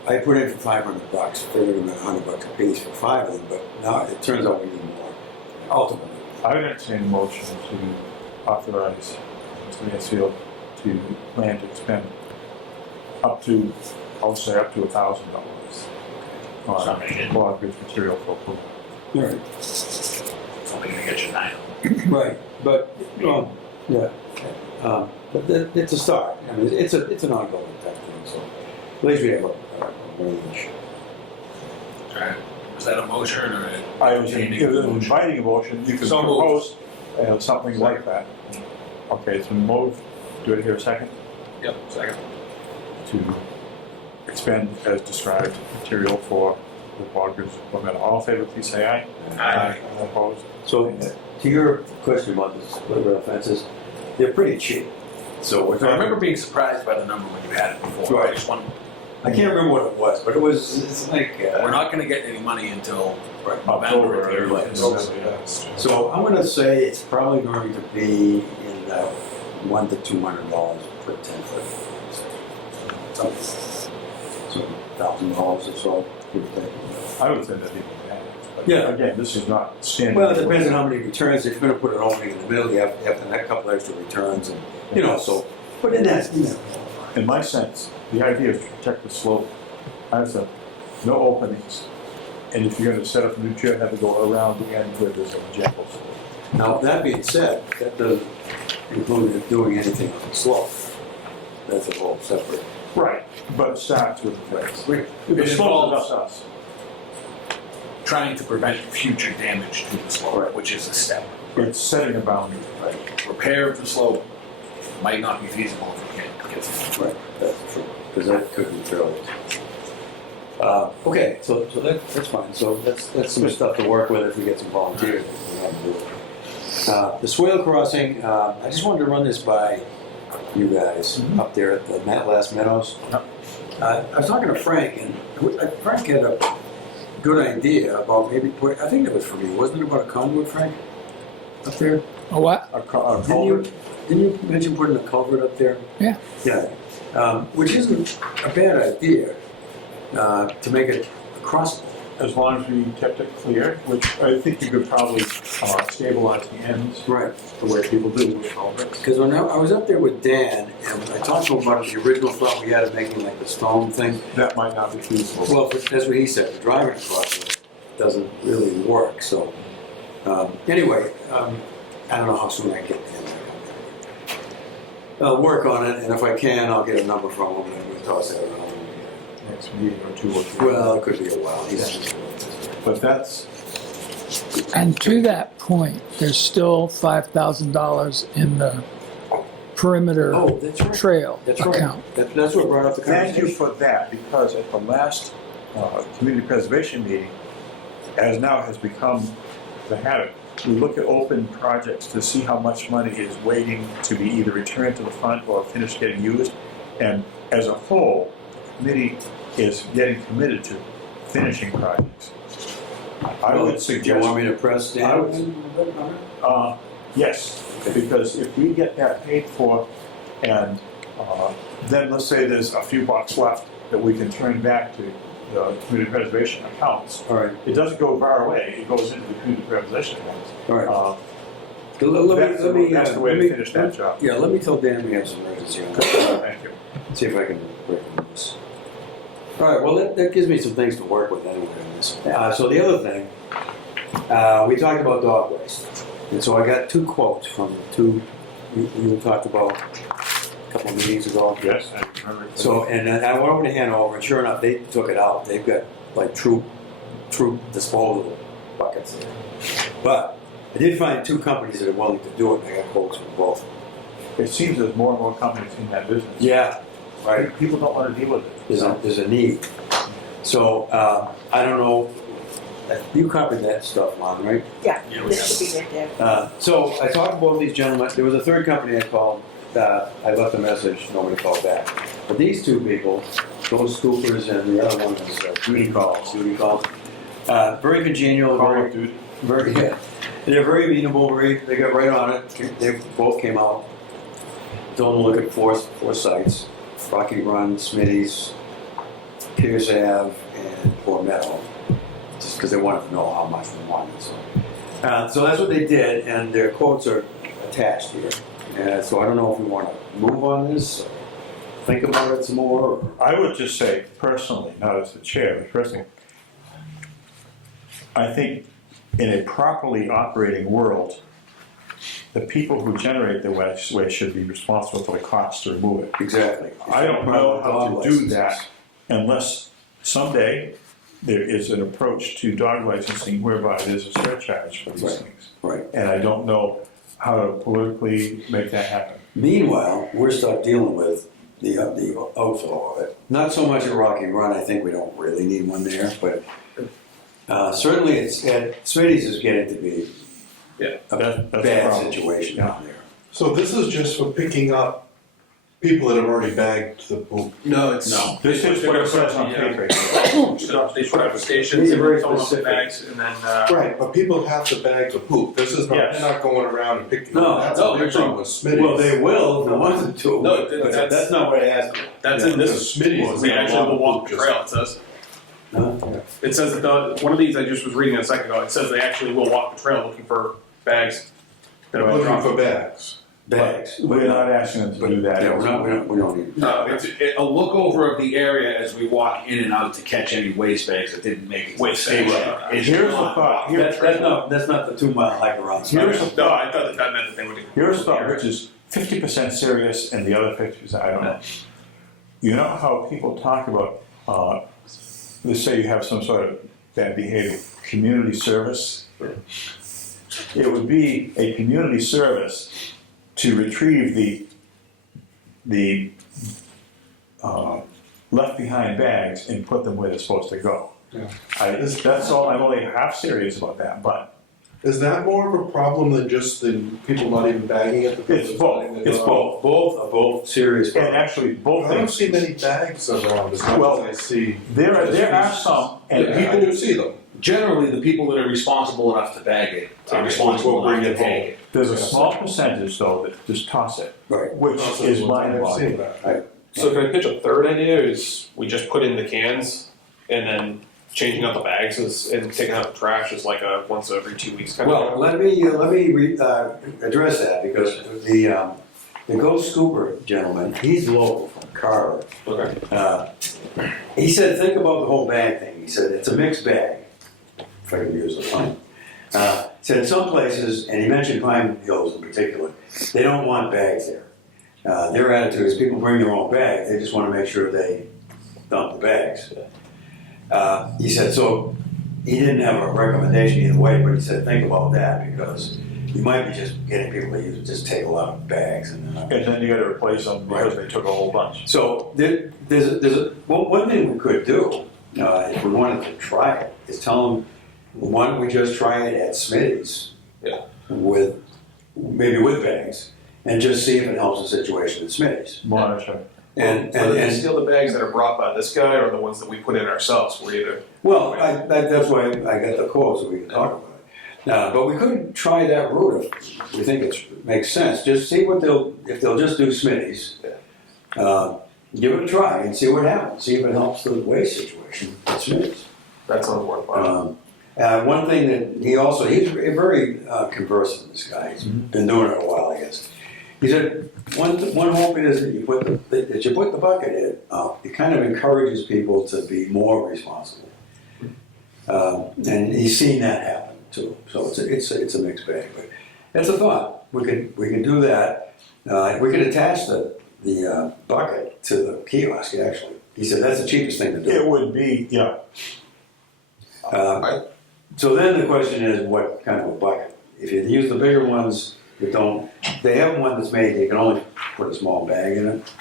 I put in for $500, figured them at $100 a piece for 5 of them, but now it turns out we need more. Ultimately. I would entertain a motion to authorize Mr. Mansfield to plan to expend up to, I would say up to $1,000 on bog bridge material for approval. Right. It's only gonna get you 9. Right, but, yeah. But it's a start. I mean, it's an ongoing type thing, so at least we have a range. Alright. Was that a motion or I was inviting a motion, you could So moved. propose something like that. Okay, it's been moved, do I hear a second? Yep, second. To expend as described material for the bog bridge. All in favor, please say aye. Aye. All opposed? So, to your question about the split rail fences, they're pretty cheap. So we're I talking. remember being surprised by the number when you had it before. Right. I just want, I can't remember what it was, but it's like. we're not gonna get any money until Right. November at the October, earliest. yes. So I'm going to say it's probably going to be in the $100 to $200 per 10-foot. So $1,000 or so. Give or take. I would say that'd be bad. But Yeah. Again, this is not standard. Well, it depends on how many returns. If you're going to put an opening in the middle, you have to have a couple extra returns, and so. But in that, In my sense, the idea is to protect the slope. I said, no openings. And if you're gonna set up a new chair, have to go around the end where there's a jackal. Now that being said, that doesn't include doing anything on the slope. That's a whole separate. Right, but it starts with the fence. It The slope involves is us. trying to prevent future damage to the slope, Right. which is a step. It's setting a boundary. Right. Repair of the slope might not be feasible if we can't get to it. Right, that's true, because that could be fairly. Okay, so that's fine. So that's some stuff to work with if we get some volunteers. We have to do it. The swale crossing, I just wanted to run this by you guys up there at the last Meadows. I was talking to Frank, and Frank had a good idea about maybe I think that was for me, wasn't it about a conduit, Frank? Up there? A what? A Didn't you mention putting a culvert up there? Yeah. Yeah, which isn't a bad idea, to make it across. As long as we kept it clear, which I think you could probably stabilize the ends Right. the way people do with culverts. Because when I was up there with Dan, and I talked to him about the original thought we had of making like the stone thing. That might not be feasible. Well, that's what he said, the driving across it doesn't really work, so. Anyway, I don't know how soon I can get I'll work on it, and if I can, I'll get a number from him, and we'll toss that around. Next meeting or two or three. Well, it could be a while. But that's, And to that point, there's still $5,000 in the perimeter Oh, that's right. trail That's right. account. That's what brought up the thank you conversation. for that, because at the last community preservation meeting, as now has become the habit, we look at open projects to see how much money is waiting to be either returned to the fund or finished getting used. And as a whole, the committee is getting committed to finishing projects. I would Do you suggest, want me to press I would- down? yes, because if we get that paid for, and then let's say there's a few bucks left that we can turn back to the community preservation accounts, All right, it doesn't go far away, it goes into the community preservation accounts. all right. Uh, That's the way to finish that job. Yeah, let me tell Dan we have some emergency on that. Thank you. See if I can break this. All right, well, that gives me some things to work with anyway on this. So the other thing, we talked about dog waste. And so I got 2 quotes from 2, you talked about a couple of meetings ago. Yes, I remember. So, and then I went over to Hanover, and sure enough, they took it out. They've got like true disposal buckets there. But I did find 2 companies that are willing to do it, and I got quotes from both. It seems there's more and more companies in that business. Yeah, right. People don't want to deal with it. There's a need. So, I don't know, you copied that stuff, Lon, right? Yeah, this should be right there. So I talked to both these gentlemen. There was a third company I called. I left a message. Nobody called back. But these 2 people, those scoopers and the other one was duty calls. Very congenial. Call Very, of Duty. very. Yeah. They're very amenable. They got right on it. They both came out. Told them to look at 4 sites: Rocky Run, Smitty's, Pierce Ave, and Poor Meadow. Just because they wanted to know how much we wanted. So that's what they did, and their quotes are attached here. So I don't know if we want to move on this, or think about it some more. Or... I would just say personally, not as the chair, but personally, I think in a properly operating world, the people who generate the waste should be responsible for the cost to remove it. Exactly. I don't know how to do that unless someday there is an approach to dog licensing whereby there's a surcharge for these Right. things. Right. And I don't know how to politically make that happen. Meanwhile, we're stuck dealing with the outflow of it. Not so much at Rocky Run. I think we don't really need one there, but certainly it's at Smitty's is getting to be a That's a bad problem. situation Yeah. down there. So this is just for picking up people that have already bagged the poop. No, it's. No. This is what it says on paper. They put up stations, These are and very fill up the specific. bags, and then, Right, but people have to bag the poop. This is not, Yes. they're not going around and picking No, up. That's no, a they're big problem with Smitty's. Well, they will if they want to. No, but that's- that's not what it has. that's Yeah, in this. Smitty's is We a actually lot will of walk poop, the trail, it says. Huh? It says that one of these I just was reading a second ago, it says they actually will walk the trail looking for bags. that have been Looking dropped. for bags. Bags. We're not asking them to do that. Yeah, we don't need. It's a look over of the area as we walk in and out to catch any waste bags that didn't make it. Waste Say bags. what? Is Here's the not thought. walk. That's not the 2 mile hike around. Here's Smitty's. the No, I thought that meant that they would. Here's the thought, which is 50% serious and the other 50%, I don't know. You know how people talk about, let's say you have some sort of bad behavior, community service? It would be a community service to retrieve the left behind bags and put them where they're supposed to go. Yeah. That's all, I'm only half serious about that, but Is that more of a problem than just the people not even bagging it? it's both, it's both. Both serious. And actually, both I don't things. see many bags around as much Well, as I see. There are some, and Yeah, I do see them. Generally, the people that are responsible enough to bag it are responsible We'll bring enough to it home. take it. there's a small percentage though that just toss it, Right. which I've is seen mind-boggling. that. So can I pitch a third idea, is we just put in the cans, and then changing out the bags and taking out the trash is like a once every 2 weeks kind Well, of let me address that because the Ghost Scooper gentleman, he's local from Carver. thing. Okay. He said, think about the whole bag thing. He said it's a mixed bag, if I can use the line. He said in some places, and he mentioned Pine Hills in particular, they don't want bags there. their attitude is people bring their own bags, they just wanna make sure they dump the bags. He said, so, he didn't have a recommendation either way, but he said, think about that, because you might be just getting people to just take a lot of bags and then. And then you gotta replace them because they took a whole bunch. So one thing we could do, if we wanted to try it, is tell them, why don't we just try it at Smitty's? Yeah. Maybe with bags, and just see if it helps the situation at Smitty's. Monitor. And Whether they steal the bags that are brought by this guy or the ones that we put in ourselves, we're either. well, that's why I got the quote, so we can talk about it. But we could try that route if we think it makes sense. Just see if they'll just do Smitty's. Give it a try and see what happens. See if it helps the waste situation at Smitty's. That's on worthwhile. One thing that he's very conversant, this guy. He's been doing it a while, I guess. He said, one hope is that you put the bucket in, it kind of encourages people to be more responsible. And he's seen that happen too. So it's a mixed bag, but that's a thought. We can do that. We can attach the bucket to the kiosk, actually. He said that's the cheapest thing to do. It would be, yeah. So then the question is, what kind of a bucket? If you use the bigger ones, they have one that's made, you can only put a small bag in it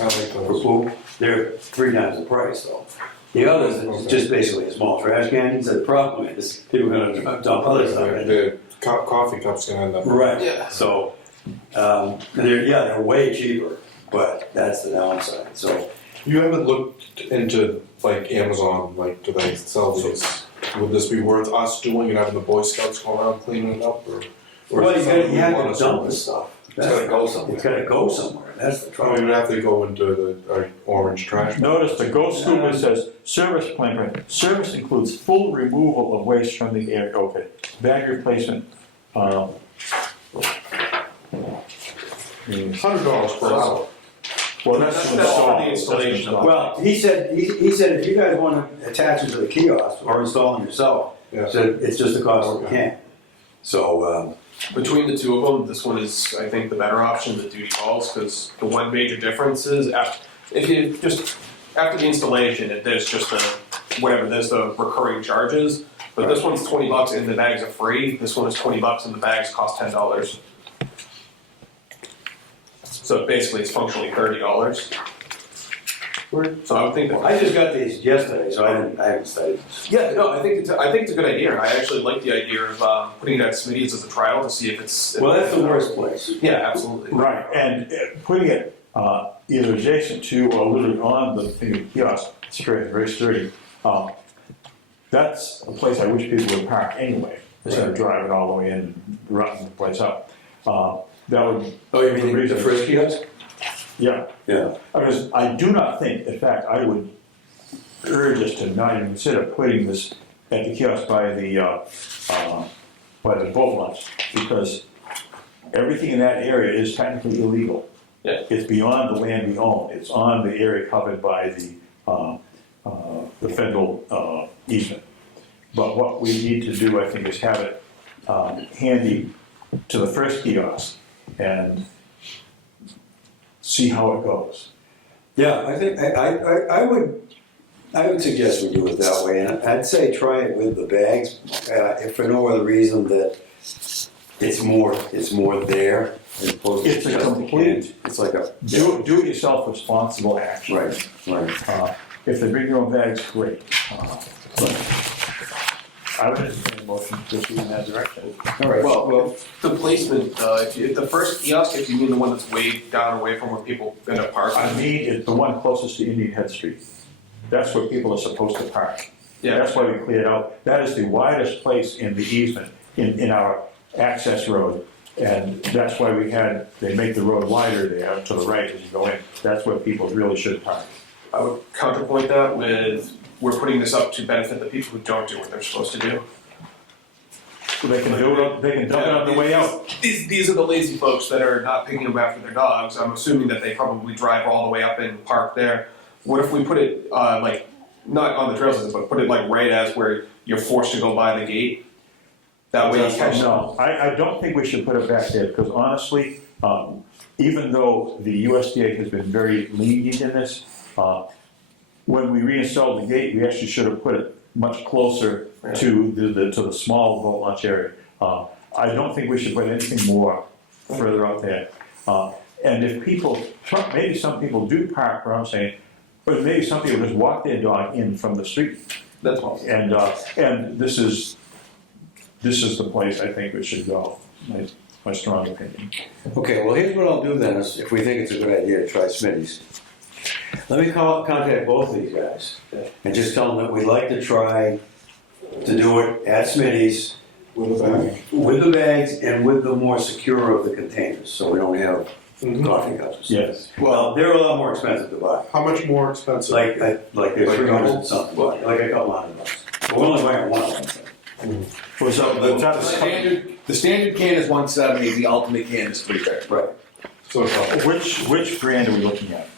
I like for those. food. They're 3 times the price though. The others is just basically a small trash can. He said the problem is people are gonna dump other stuff in it. The coffee cups can end up. Right. Yeah. So, they're way cheaper, but that's the downside. So, You haven't looked into like Amazon, like do they sell these? Would this be worth us doing and having the Boy Scouts go around cleaning it up, or well, is it something you have want to to dump the service? stuff. It's gotta go somewhere. It's gotta go somewhere. That's the I trouble. mean, we'd have to go into the orange trash. Notice the Go Scuba says, service plan, service includes full removal of waste from the area, okay. Bag replacement, $100 per hour. well, that's That's to for install. the installation of- Well, he said if you guys want to attach them to the kiosk or install them yourself, Yeah. so it's just the cost of the can. So, Between the two of them, this one is, I think, the better option, the duty calls, because the one major difference is if you just after the installation, there's just there's the recurring charges. But this one's $20 and the bags are free. This one is $20 and the bags cost $10. So basically, it's functionally $30. So I would think that. I just got these yesterday, so I haven't studied this. Yeah, no, I think it's a good idea. I actually like the idea of putting it at Smitty's as a trial to see if it's. Well, that's the worst place. Yeah, absolutely. Right, and putting it either adjacent to or literally on the kiosk, it's great, very sturdy. That's a place I wish people would park anyway, instead of driving all the way in and routing the place up. That would, Oh, you mean the first kiosk? yeah, Yeah. because I do not think, in fact, I would urge us to not even consider putting this at the kiosk by the boat launch, because everything in that area is technically illegal. Yeah. It's beyond the land we own, it's on the area covered by the federal easement. But what we need to do, I think, is have it handy to the first kiosk and see how it goes. Yeah, I think I would suggest we do it that way, and I'd say try it with the bags, if for no other reason that it's more there as opposed to It's a just complete- can. It's like a Do-it-yourself responsible action. right. If they bring their own bags, great. But I would entertain a motion to proceed in that direction. All right. Well, the placement, if the first kiosk, if you mean the one that's way down away from where people end up parking. I mean, it's the one closest to Indian Head Street. That's where people are supposed to park. Yeah. That's why we cleared out, that is the widest place in the easement, in our access road. And that's why they make the road wider there to the right as you go in. That's where people really should park. I would counterpoint that with, we're putting this up to benefit the people who don't do what they're supposed to do. So they can dump it on the way out. These are the lazy folks that are not picking up after their dogs. I'm assuming that they probably drive all the way up and park there. What if we put it, not on the trail system, but put it like right as where you're forced to go by the gate? That way you catch them. No, I don't think we should put it back there, because honestly, even though the USDA has been very lenient in this, when we reinstalled the gate, we actually should have put it much closer to the small boat launch area. I don't think we should put anything more further out there. And if people, maybe some people do park where I'm saying, but maybe some people just walk their dog in from the street. That's possible. And this is the place I think we should go, my strong opinion. Okay, well, here's what I'll do then, is if we think it's a good idea to try Smitty's. Let me contact both of these guys and just tell them that we'd like to try to do it at Smitty's With a bag. with the bags and with the more secure of the containers, so we don't have coffee cups. Yes. Well, they're a lot more expensive to buy. How much more expensive? Like they're 300 and something, like a couple $100. But we're only buying one of them. So The standard can is 170, the ultimate can is 330. Right. So it's all- which brand are we looking at?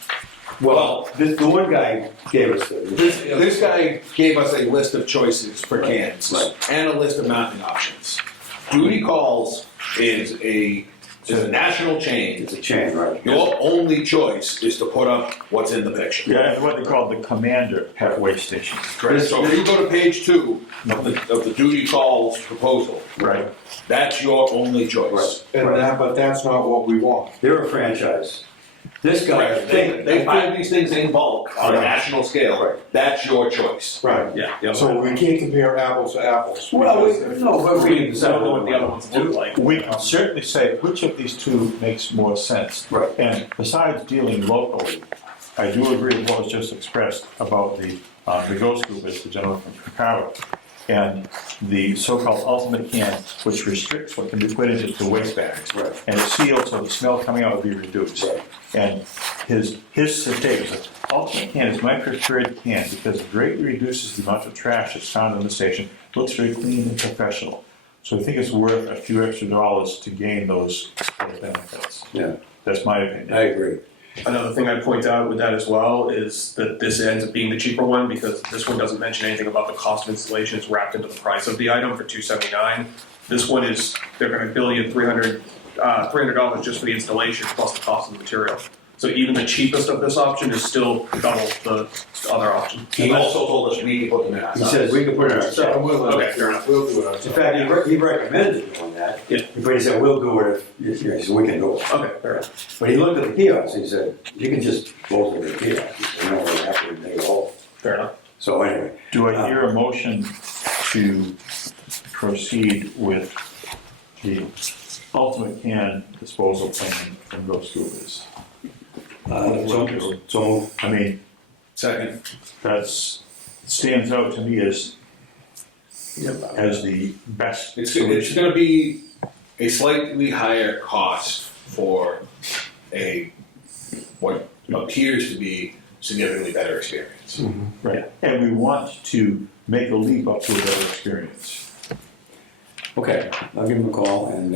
Well, the one guy gave us the. This guy gave us a list of choices for cans Right. and a list of mounting options. Duty Calls is a national chain. It's a chain, right? Your only choice is to put up what's in the picture. Yeah, and what they call the Commander halfway station. Correct. So if you go to page 2 of the Duty Calls proposal, Right. that's your only choice. But that's not what we want. They're a franchise. This guy, Right. They buy these things in bulk on a Right. national scale. Right. That's your choice. Right. Yeah. So we can't compare apples to apples. well, because no, but we I don't know what the other ones look like. We can certainly say which of these two makes more sense. Right. And besides dealing locally, I do agree with what was just expressed about the ghost group, as the gentleman from Chicago, and the so-called ultimate can, which restricts what can be put into the waste bags. Right. And it's sealed so the smell coming out will be reduced. Right. And his statement is, ultimate can is my preferred can because it greatly reduces the amount of trash that's found in the station, looks very clean and professional. So I think it's worth a few extra dollars to gain those benefits. Yeah, That's my opinion. I agree. Another thing I'd point out with that as well is that this ends up being the cheaper one because this one doesn't mention anything about the cost of installation. It's wrapped into the price of the item for $279. This one is, they're going to bill you $300 just for the installation plus the cost of the material. So even the cheapest of this option is still double the other option. He also told us we can put them in He says we can put it ourselves. Okay, fair enough. We'll do it In ourselves. fact, he recommended doing that. Yeah. But he said, we'll do it if, he said, we can do it. Okay, fair enough. But he looked at the kiosk, he said, you can just go to the kiosk. He said, no, we have to make it whole. Fair enough. So anyway, Do I hear a motion to proceed with the ultimate can disposal plan from Ghost Scoopers? so I mean, Second. that's, stands out to me as the best It's solution. going to be a slightly higher cost for what appears to be significantly better experience. Right, and we want to make a leap up to a better experience. okay, I'll give him a call and,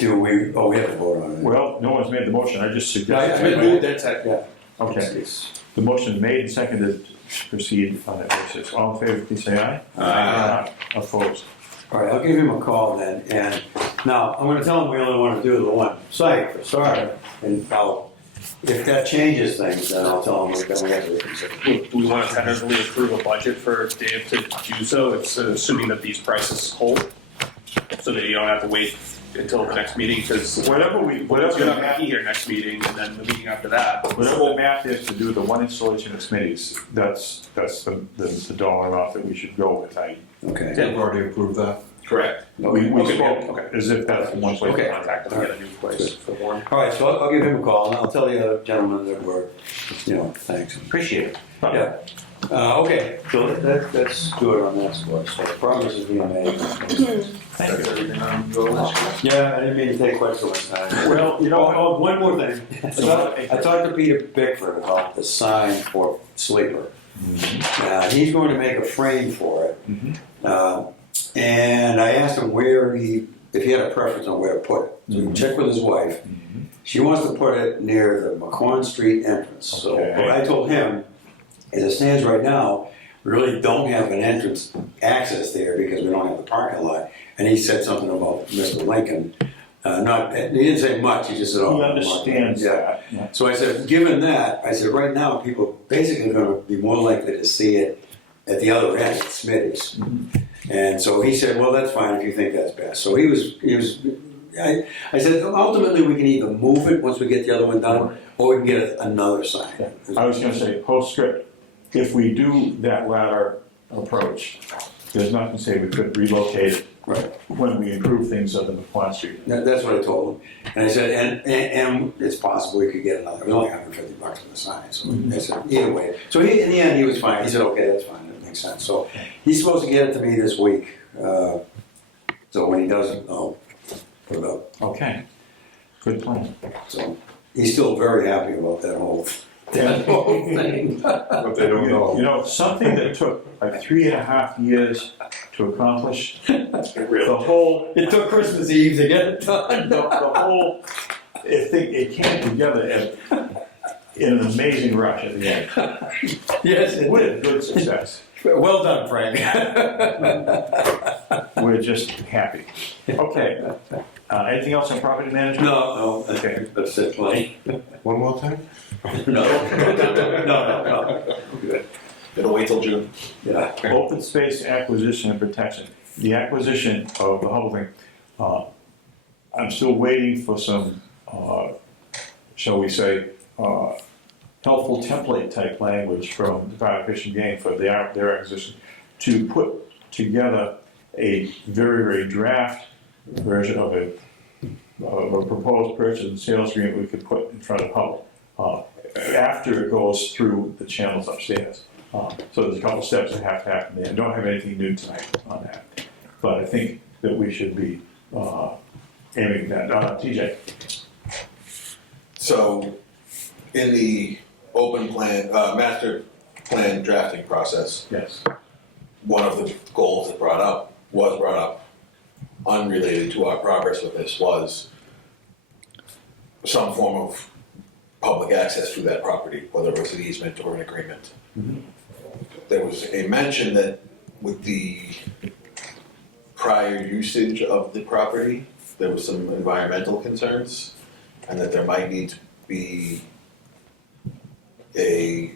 we have to vote on it. Well, no one's made the motion, I just Yeah, suggested. yeah, Move that second. Yeah. Okay, It's- the motion is made and seconded to proceed on that basis. All in favor, please say aye. Aye. Opposed? All right, I'll give him a call then, and now, I'm gonna tell him we only wanna do the one site for starter, and if that changes things, then I'll tell him that we have to reconsider. Do we want to tentatively approve a budget for Dave to do so? It's assuming that these prices hold, so that you don't have to wait until the next meeting, because Whatever you're not going to be here next meeting, and then the meeting after that. Whatever the math is to do the one installation of Smitty's, that's the dollar amount that we should go with. Okay. We've already approved that. Correct. We Okay, spoke okay. as if that's the one place. Okay. Contact them, get a new place for one. All right, so I'll give him a call, and I'll tell the other gentleman that we're, thanks. Appreciate it. Yeah. Okay, so let's do it on that score, so progress is being made. Thank That's you. everything on your list. Yeah, I didn't mean to take quite so much time. Well, you know, Oh, one more thing. I talked to Peter Bickford about the sign for Sleeper. He's going to make a frame for it. And I asked him if he had a preference on where to put it. So he checked with his wife. She wants to put it near the McCorn Street entrance. So Okay. what I told him, as it stands right now, really don't have an entrance access there because we don't have the parking lot. And he said something about Mr. Lincoln. He didn't say much, he just said, oh. He understands Yeah. that. Yeah. So I said, given that, I said, right now, people are basically gonna be more likely to see it at the other end, at Smitty's. And so he said, well, that's fine if you think that's best. So I said, ultimately, we can either move it once we get the other one done, or we can get another sign. I was gonna say, postscript, if we do that latter approach, there's nothing to say we couldn't relocate it Right. when we improve things up in the Pond Street. That's what I told him. And I said, and it's possible we could get another, it was only $150 for the sign, so I said, either way. So in the end, he was fine. He said, okay, that's fine, that makes sense. So he's supposed to get it to me this week. So when he does it, I'll put it up. Okay, good plan. So he's still very happy about that whole thing. But they don't know. You know, something that took like 3.5 years to accomplish, the whole, It took Christmas Eve to get it done. the whole, it came together in an amazing rush at the end. Yes, it With good success. Well done, Frank. We're just happy. Okay, anything else on property management? No, Okay. that's it, plenty. One more thing? No. Good. It'll wait till June. Yeah. Open space acquisition and protection. The acquisition of the whole thing, I'm still waiting for some, shall we say, helpful template type language from the Department of Fish and Game for their acquisition to put together a very, very draft version of a proposed purchase and sales agreement we could put in front of the public after it goes through the channels upstairs. So there's a couple steps that have to happen there. I don't have anything new tonight on that, but I think that we should be aiming at that. TJ? So, in the open plan, master plan drafting process, Yes. one of the goals that was brought up, unrelated to our progress with this, was some form of public access through that property, whether it was an easement or an agreement. There was a mention that with the prior usage of the property, there was some environmental concerns, and that there might need to be a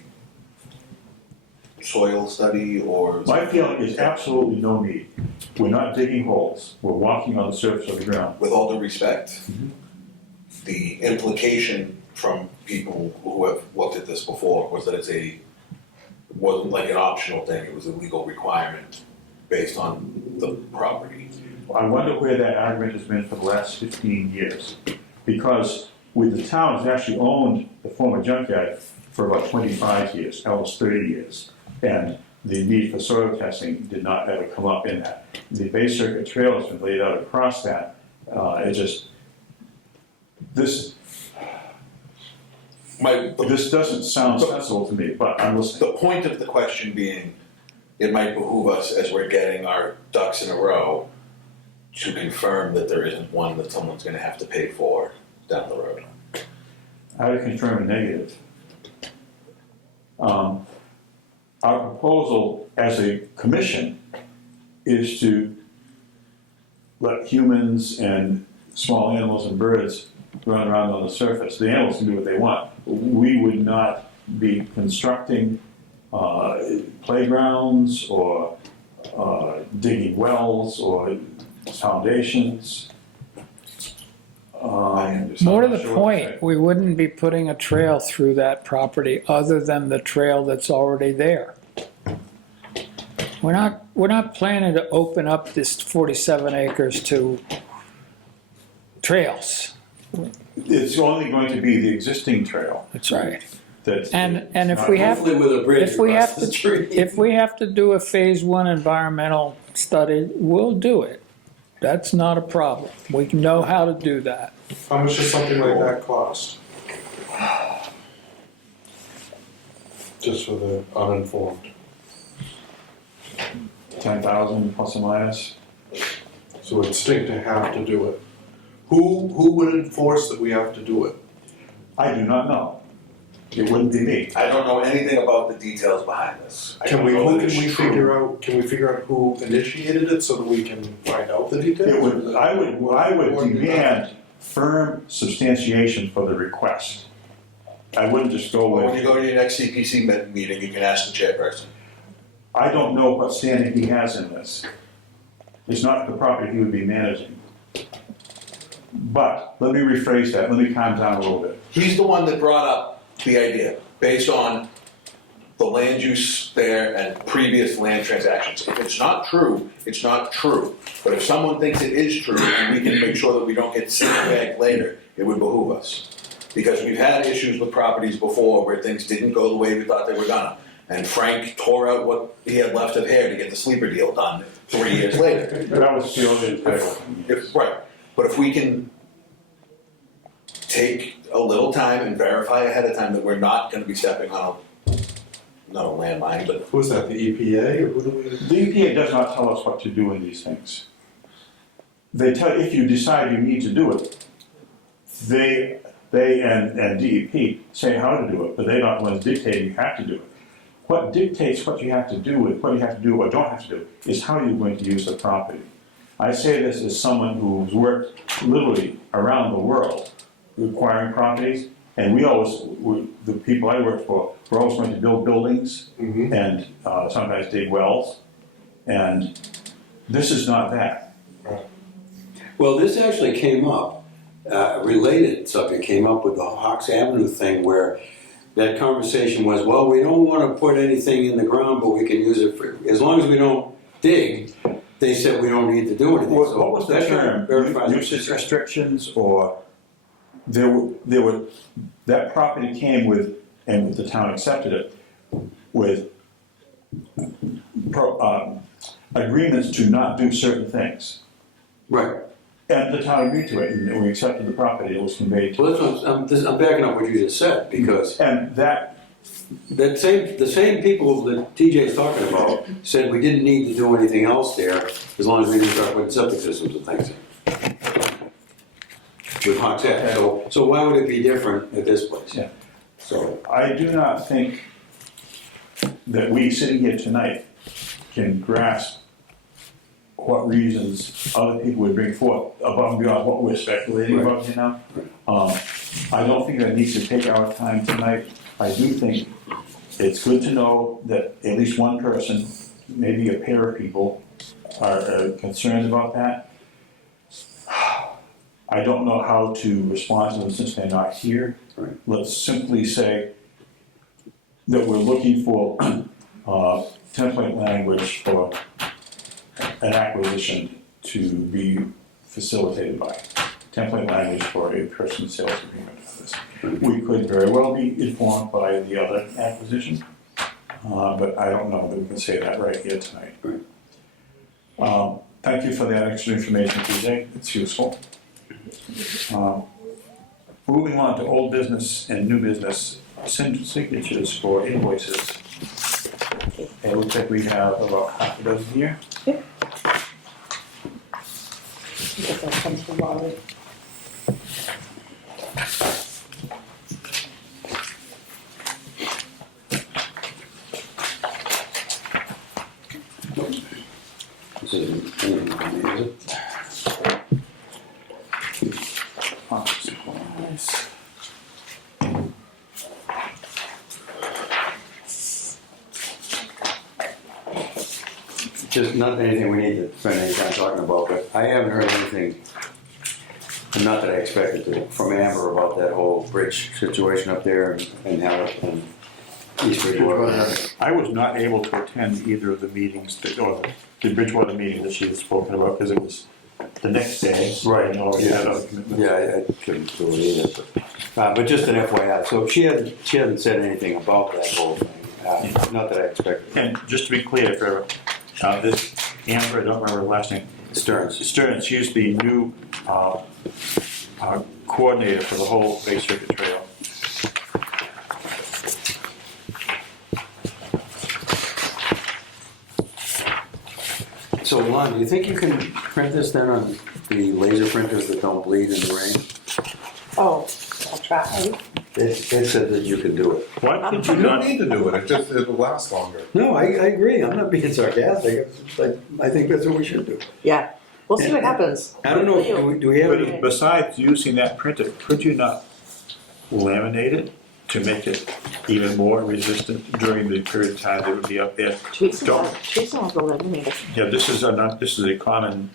soil study or. My feeling is absolutely no need. We're not digging holes. We're walking on the surface of the ground. With all due respect, the implication from people who have looked at this before was that wasn't like an optional thing, it was a legal requirement based on the property. I wonder where that argument has been for the last 15 years. Because the town has actually owned the former junkyard for about 25 years, almost 30 years. And the need for soil testing did not ever come up in that. The Bay Circuit Trail has been laid out across that. This doesn't sound sensible to me, but I'm listening. The point of the question being, it might behoove us as we're getting our ducks in a row to confirm that there isn't one that someone's gonna have to pay for down the road. I would confirm a negative. Our proposal as a commission is to let humans and small animals and birds run around on the surface. The animals can do what they want. We would not be constructing playgrounds or digging wells or foundations. More to the point, we wouldn't be putting a trail through that property other than the trail that's already there. We're not planning to open up this 47 acres to trails. It's only going to be the existing trail. That's right. That's And if we have, Hopefully with a bridge if we across have the to, street. if we have to do a phase 1 environmental study, we'll do it. That's not a problem. We know how to do that. How much does something like that cost? Just for the uninformed. 10,000 plus or minus. So it'd stink to have to do it. Who would enforce that we have to do it? I do not know. It wouldn't be me. I don't know anything about the details behind this. I Can don't we, know who that can we it's true. figure out who initiated it so that we can find out the details? It would, I would demand firm substantiation for the request. I wouldn't just go Well, when with, you go to your next CPC meeting, you can ask the chairperson. I don't know what standing he has in this. It's not the property he would be managing. But, let me rephrase that, let me calm down a little bit. He's the one that brought up the idea, based on the land use there and previous land transactions. If it's not true, it's not true. But if someone thinks it is true, and we can make sure that we don't get sandbagged later, it would behoove us. Because we've had issues with properties before where things didn't go the way we thought they were gonna. And Frank tore out what he had left of hair to get the sleeper deal done 3 years later. That was the only Right, but if we can take a little time and verify ahead of time that we're not gonna be stepping on not a landmine, but Who's that, the EPA, or who do we? The EPA does not tell us what to do in these things. They tell, if you decide you need to do it, they and DEP say how to do it, but they're not the ones dictating you have to do it. What dictates what you have to do with, what you have to do or don't have to do, is how you're going to use the property. I say this as someone who's worked literally around the world acquiring properties, and the people I worked for, were always going to build buildings and sometimes dig wells, and this is not that. Well, this actually came up, a related subject came up with the Hawks Avenue thing where that conversation was, well, we don't want to put anything in the ground, but we can use it for, as long as we don't dig, they said we don't need to do anything. What So was the that term? verifies what Usage you said. restrictions, or there were, that property came with, and the town accepted it, with agreements to not do certain things. Right. And the town agreed to it, and we accepted the property, it was conveyed to. Well, that's what I'm backing up what you just said, because And that, the same people that TJ's talking about said we didn't need to do anything else there as long as we didn't start putting septic systems and things in. With Hawks Avenue. So why would it be different at this place? Yeah. So I do not think that we sitting here tonight can grasp what reasons other people would bring forth above and beyond what we're speculating about here now. I don't think that needs to take our time tonight. I do think it's good to know that at least one person, maybe a pair of people, are concerned about that. I don't know how to respond to them since they're not here. Right. Let's simply say that we're looking for template language for an acquisition to be facilitated by. Template language for a person sales agreement for this. We could very well be informed by the other acquisition, but I don't know that we can say that right here tonight. Right. Thank you for that extra information, TJ, it's useful. Moving on to old business and new business signatures for invoices. It looks like we have about half a dozen here. I guess that comes from Robert. This isn't anything from me, is it? Office supplies. Just not anything we need to spend any time talking about, but I haven't heard anything, not that I expected to, from Amber about that whole bridge situation up there and how and East Bridgewater. I was not able to attend either of the meetings, or the Bridgewater meeting that she had spoken about, because it was the next day. Right. And I already had other commitments. Yeah, I couldn't do it either, but just an FYI. So she hasn't said anything about that whole thing, not that I expected. And just to be clear, for this Amber, I don't remember her last name. Stearns. Stearns, she's the new coordinator for the whole Bay Circuit Trail. So Lon, do you think you can print this then on the laser printers that don't bleed in the rain? Oh, I'll try. It said that you can do it. Why could You you don't not? need to do it, it'll last longer. No, I agree. I'm not being sarcastic. I think that's what we should do. Yeah, we'll see what happens. I don't know, Good for you. do we have any? But besides using that printer, could you not laminate it to make it even more resistant during the period of time that it would be up there? Teresa Don't. has the laminator. Yeah, this is a common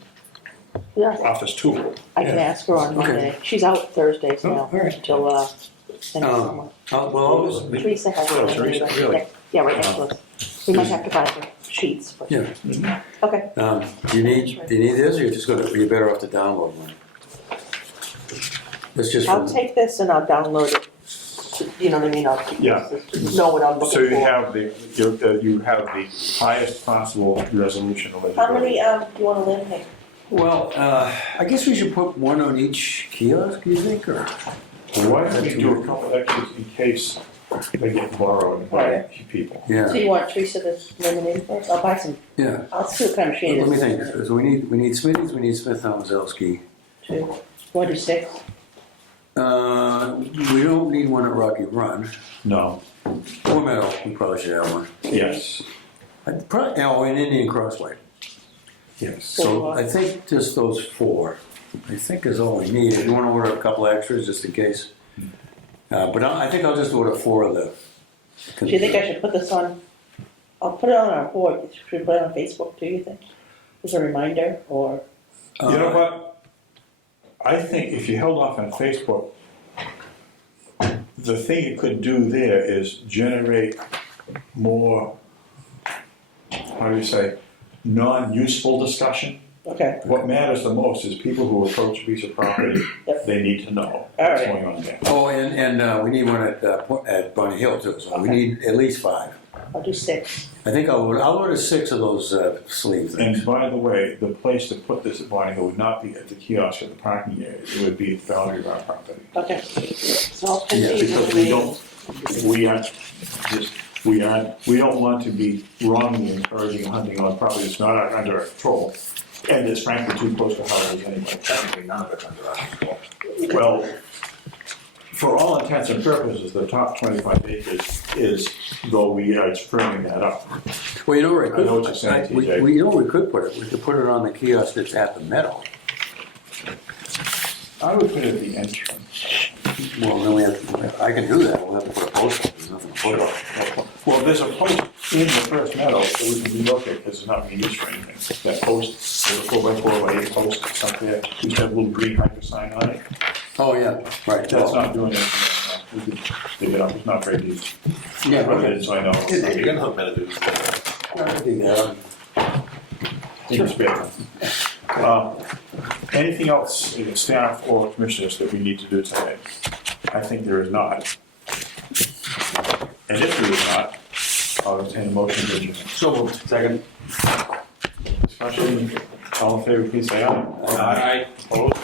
Yeah, office tool. I can ask her on Okay. Monday. She's out Thursdays Oh, now all right. until, end of summer. Well, Teresa has a Oh, Teresa, laminator. really? Yeah, right next to us. We might have to buy the sheets, but, yeah. okay. Do you need this, or you're better off to download one? It's just I'll for, take this and I'll download it. You know what I mean? I'll Yeah. know what I'm So looking you for. have you have the highest possible resolution of How many, legibility. do you wanna laminate? well, I guess we should put one on each kiosk, do you think, or? Why don't we do a couple extras in case they get borrowed by people? So Yeah, you want Teresa to laminate first? I'll buy some, yeah. I'll see what kind of machine it Let is. me think, so we need Smitty's, we need Smith Zelski. Two. Want to do 6? We don't need one at Rocky Run. No. Or Meadow, we probably should have one. Yes. In Indian Crossway. Yes. So I think just those 4, I think is all we need. If you want to order a couple extras, just in case. But I think I'll just order 4 of the. Do you think I should put this on, I'll put it on our board, should we put it on Facebook, do you think? As a reminder, or, You know what? I think if you held off on Facebook, the thing you could do there is generate more, how do you say, non-useful discussion. okay, What matters the most is people who approach a piece of property, Yep. they need to know All what's right. going on there. Oh, and we need one at Bunny Hill too, so we Okay. need at least 5. I'll do 6. I think I'll order 6 of those sleeve things. And by the way, the place to put this at Barney Hill would not be at the kiosk or the parking area, it would be at the boundary of our property. Okay. So I'll put Yeah, these Because we don't want to be wrongly encouraging hunting on property that's not under our control, and it's frankly too close to houses anyway. Technically, none of it's under our control. Well, for all intents and purposes, the top 25 acres is, though we are firming that up. Well, you know where I could. I know what you're saying, we, TJ. you know where we could put it? We could put it on the kiosk that's at the Meadow. I would put it at the entrance. Well, then I can do that. We'll have to put a post up. There's nothing to put up. Well, there's a post in the first meadow that we can relocate because it's not being used for anything. That post, there's a 4x4x8 post that's up there, we have a little green hyper sign on it. Oh, yeah, right. That's not doing anything right now. We could dig it up, it's not very deep. Yeah, But okay. it's, I know. You're gonna have better do. I can do that. It's better. Anything else, staff or commissioners, that we need to do today? I think there is not. And if there is not, I'll entertain a motion to adjourn. So moved. Second. Discussion, all in favor, please say aye. Aye. Opposed?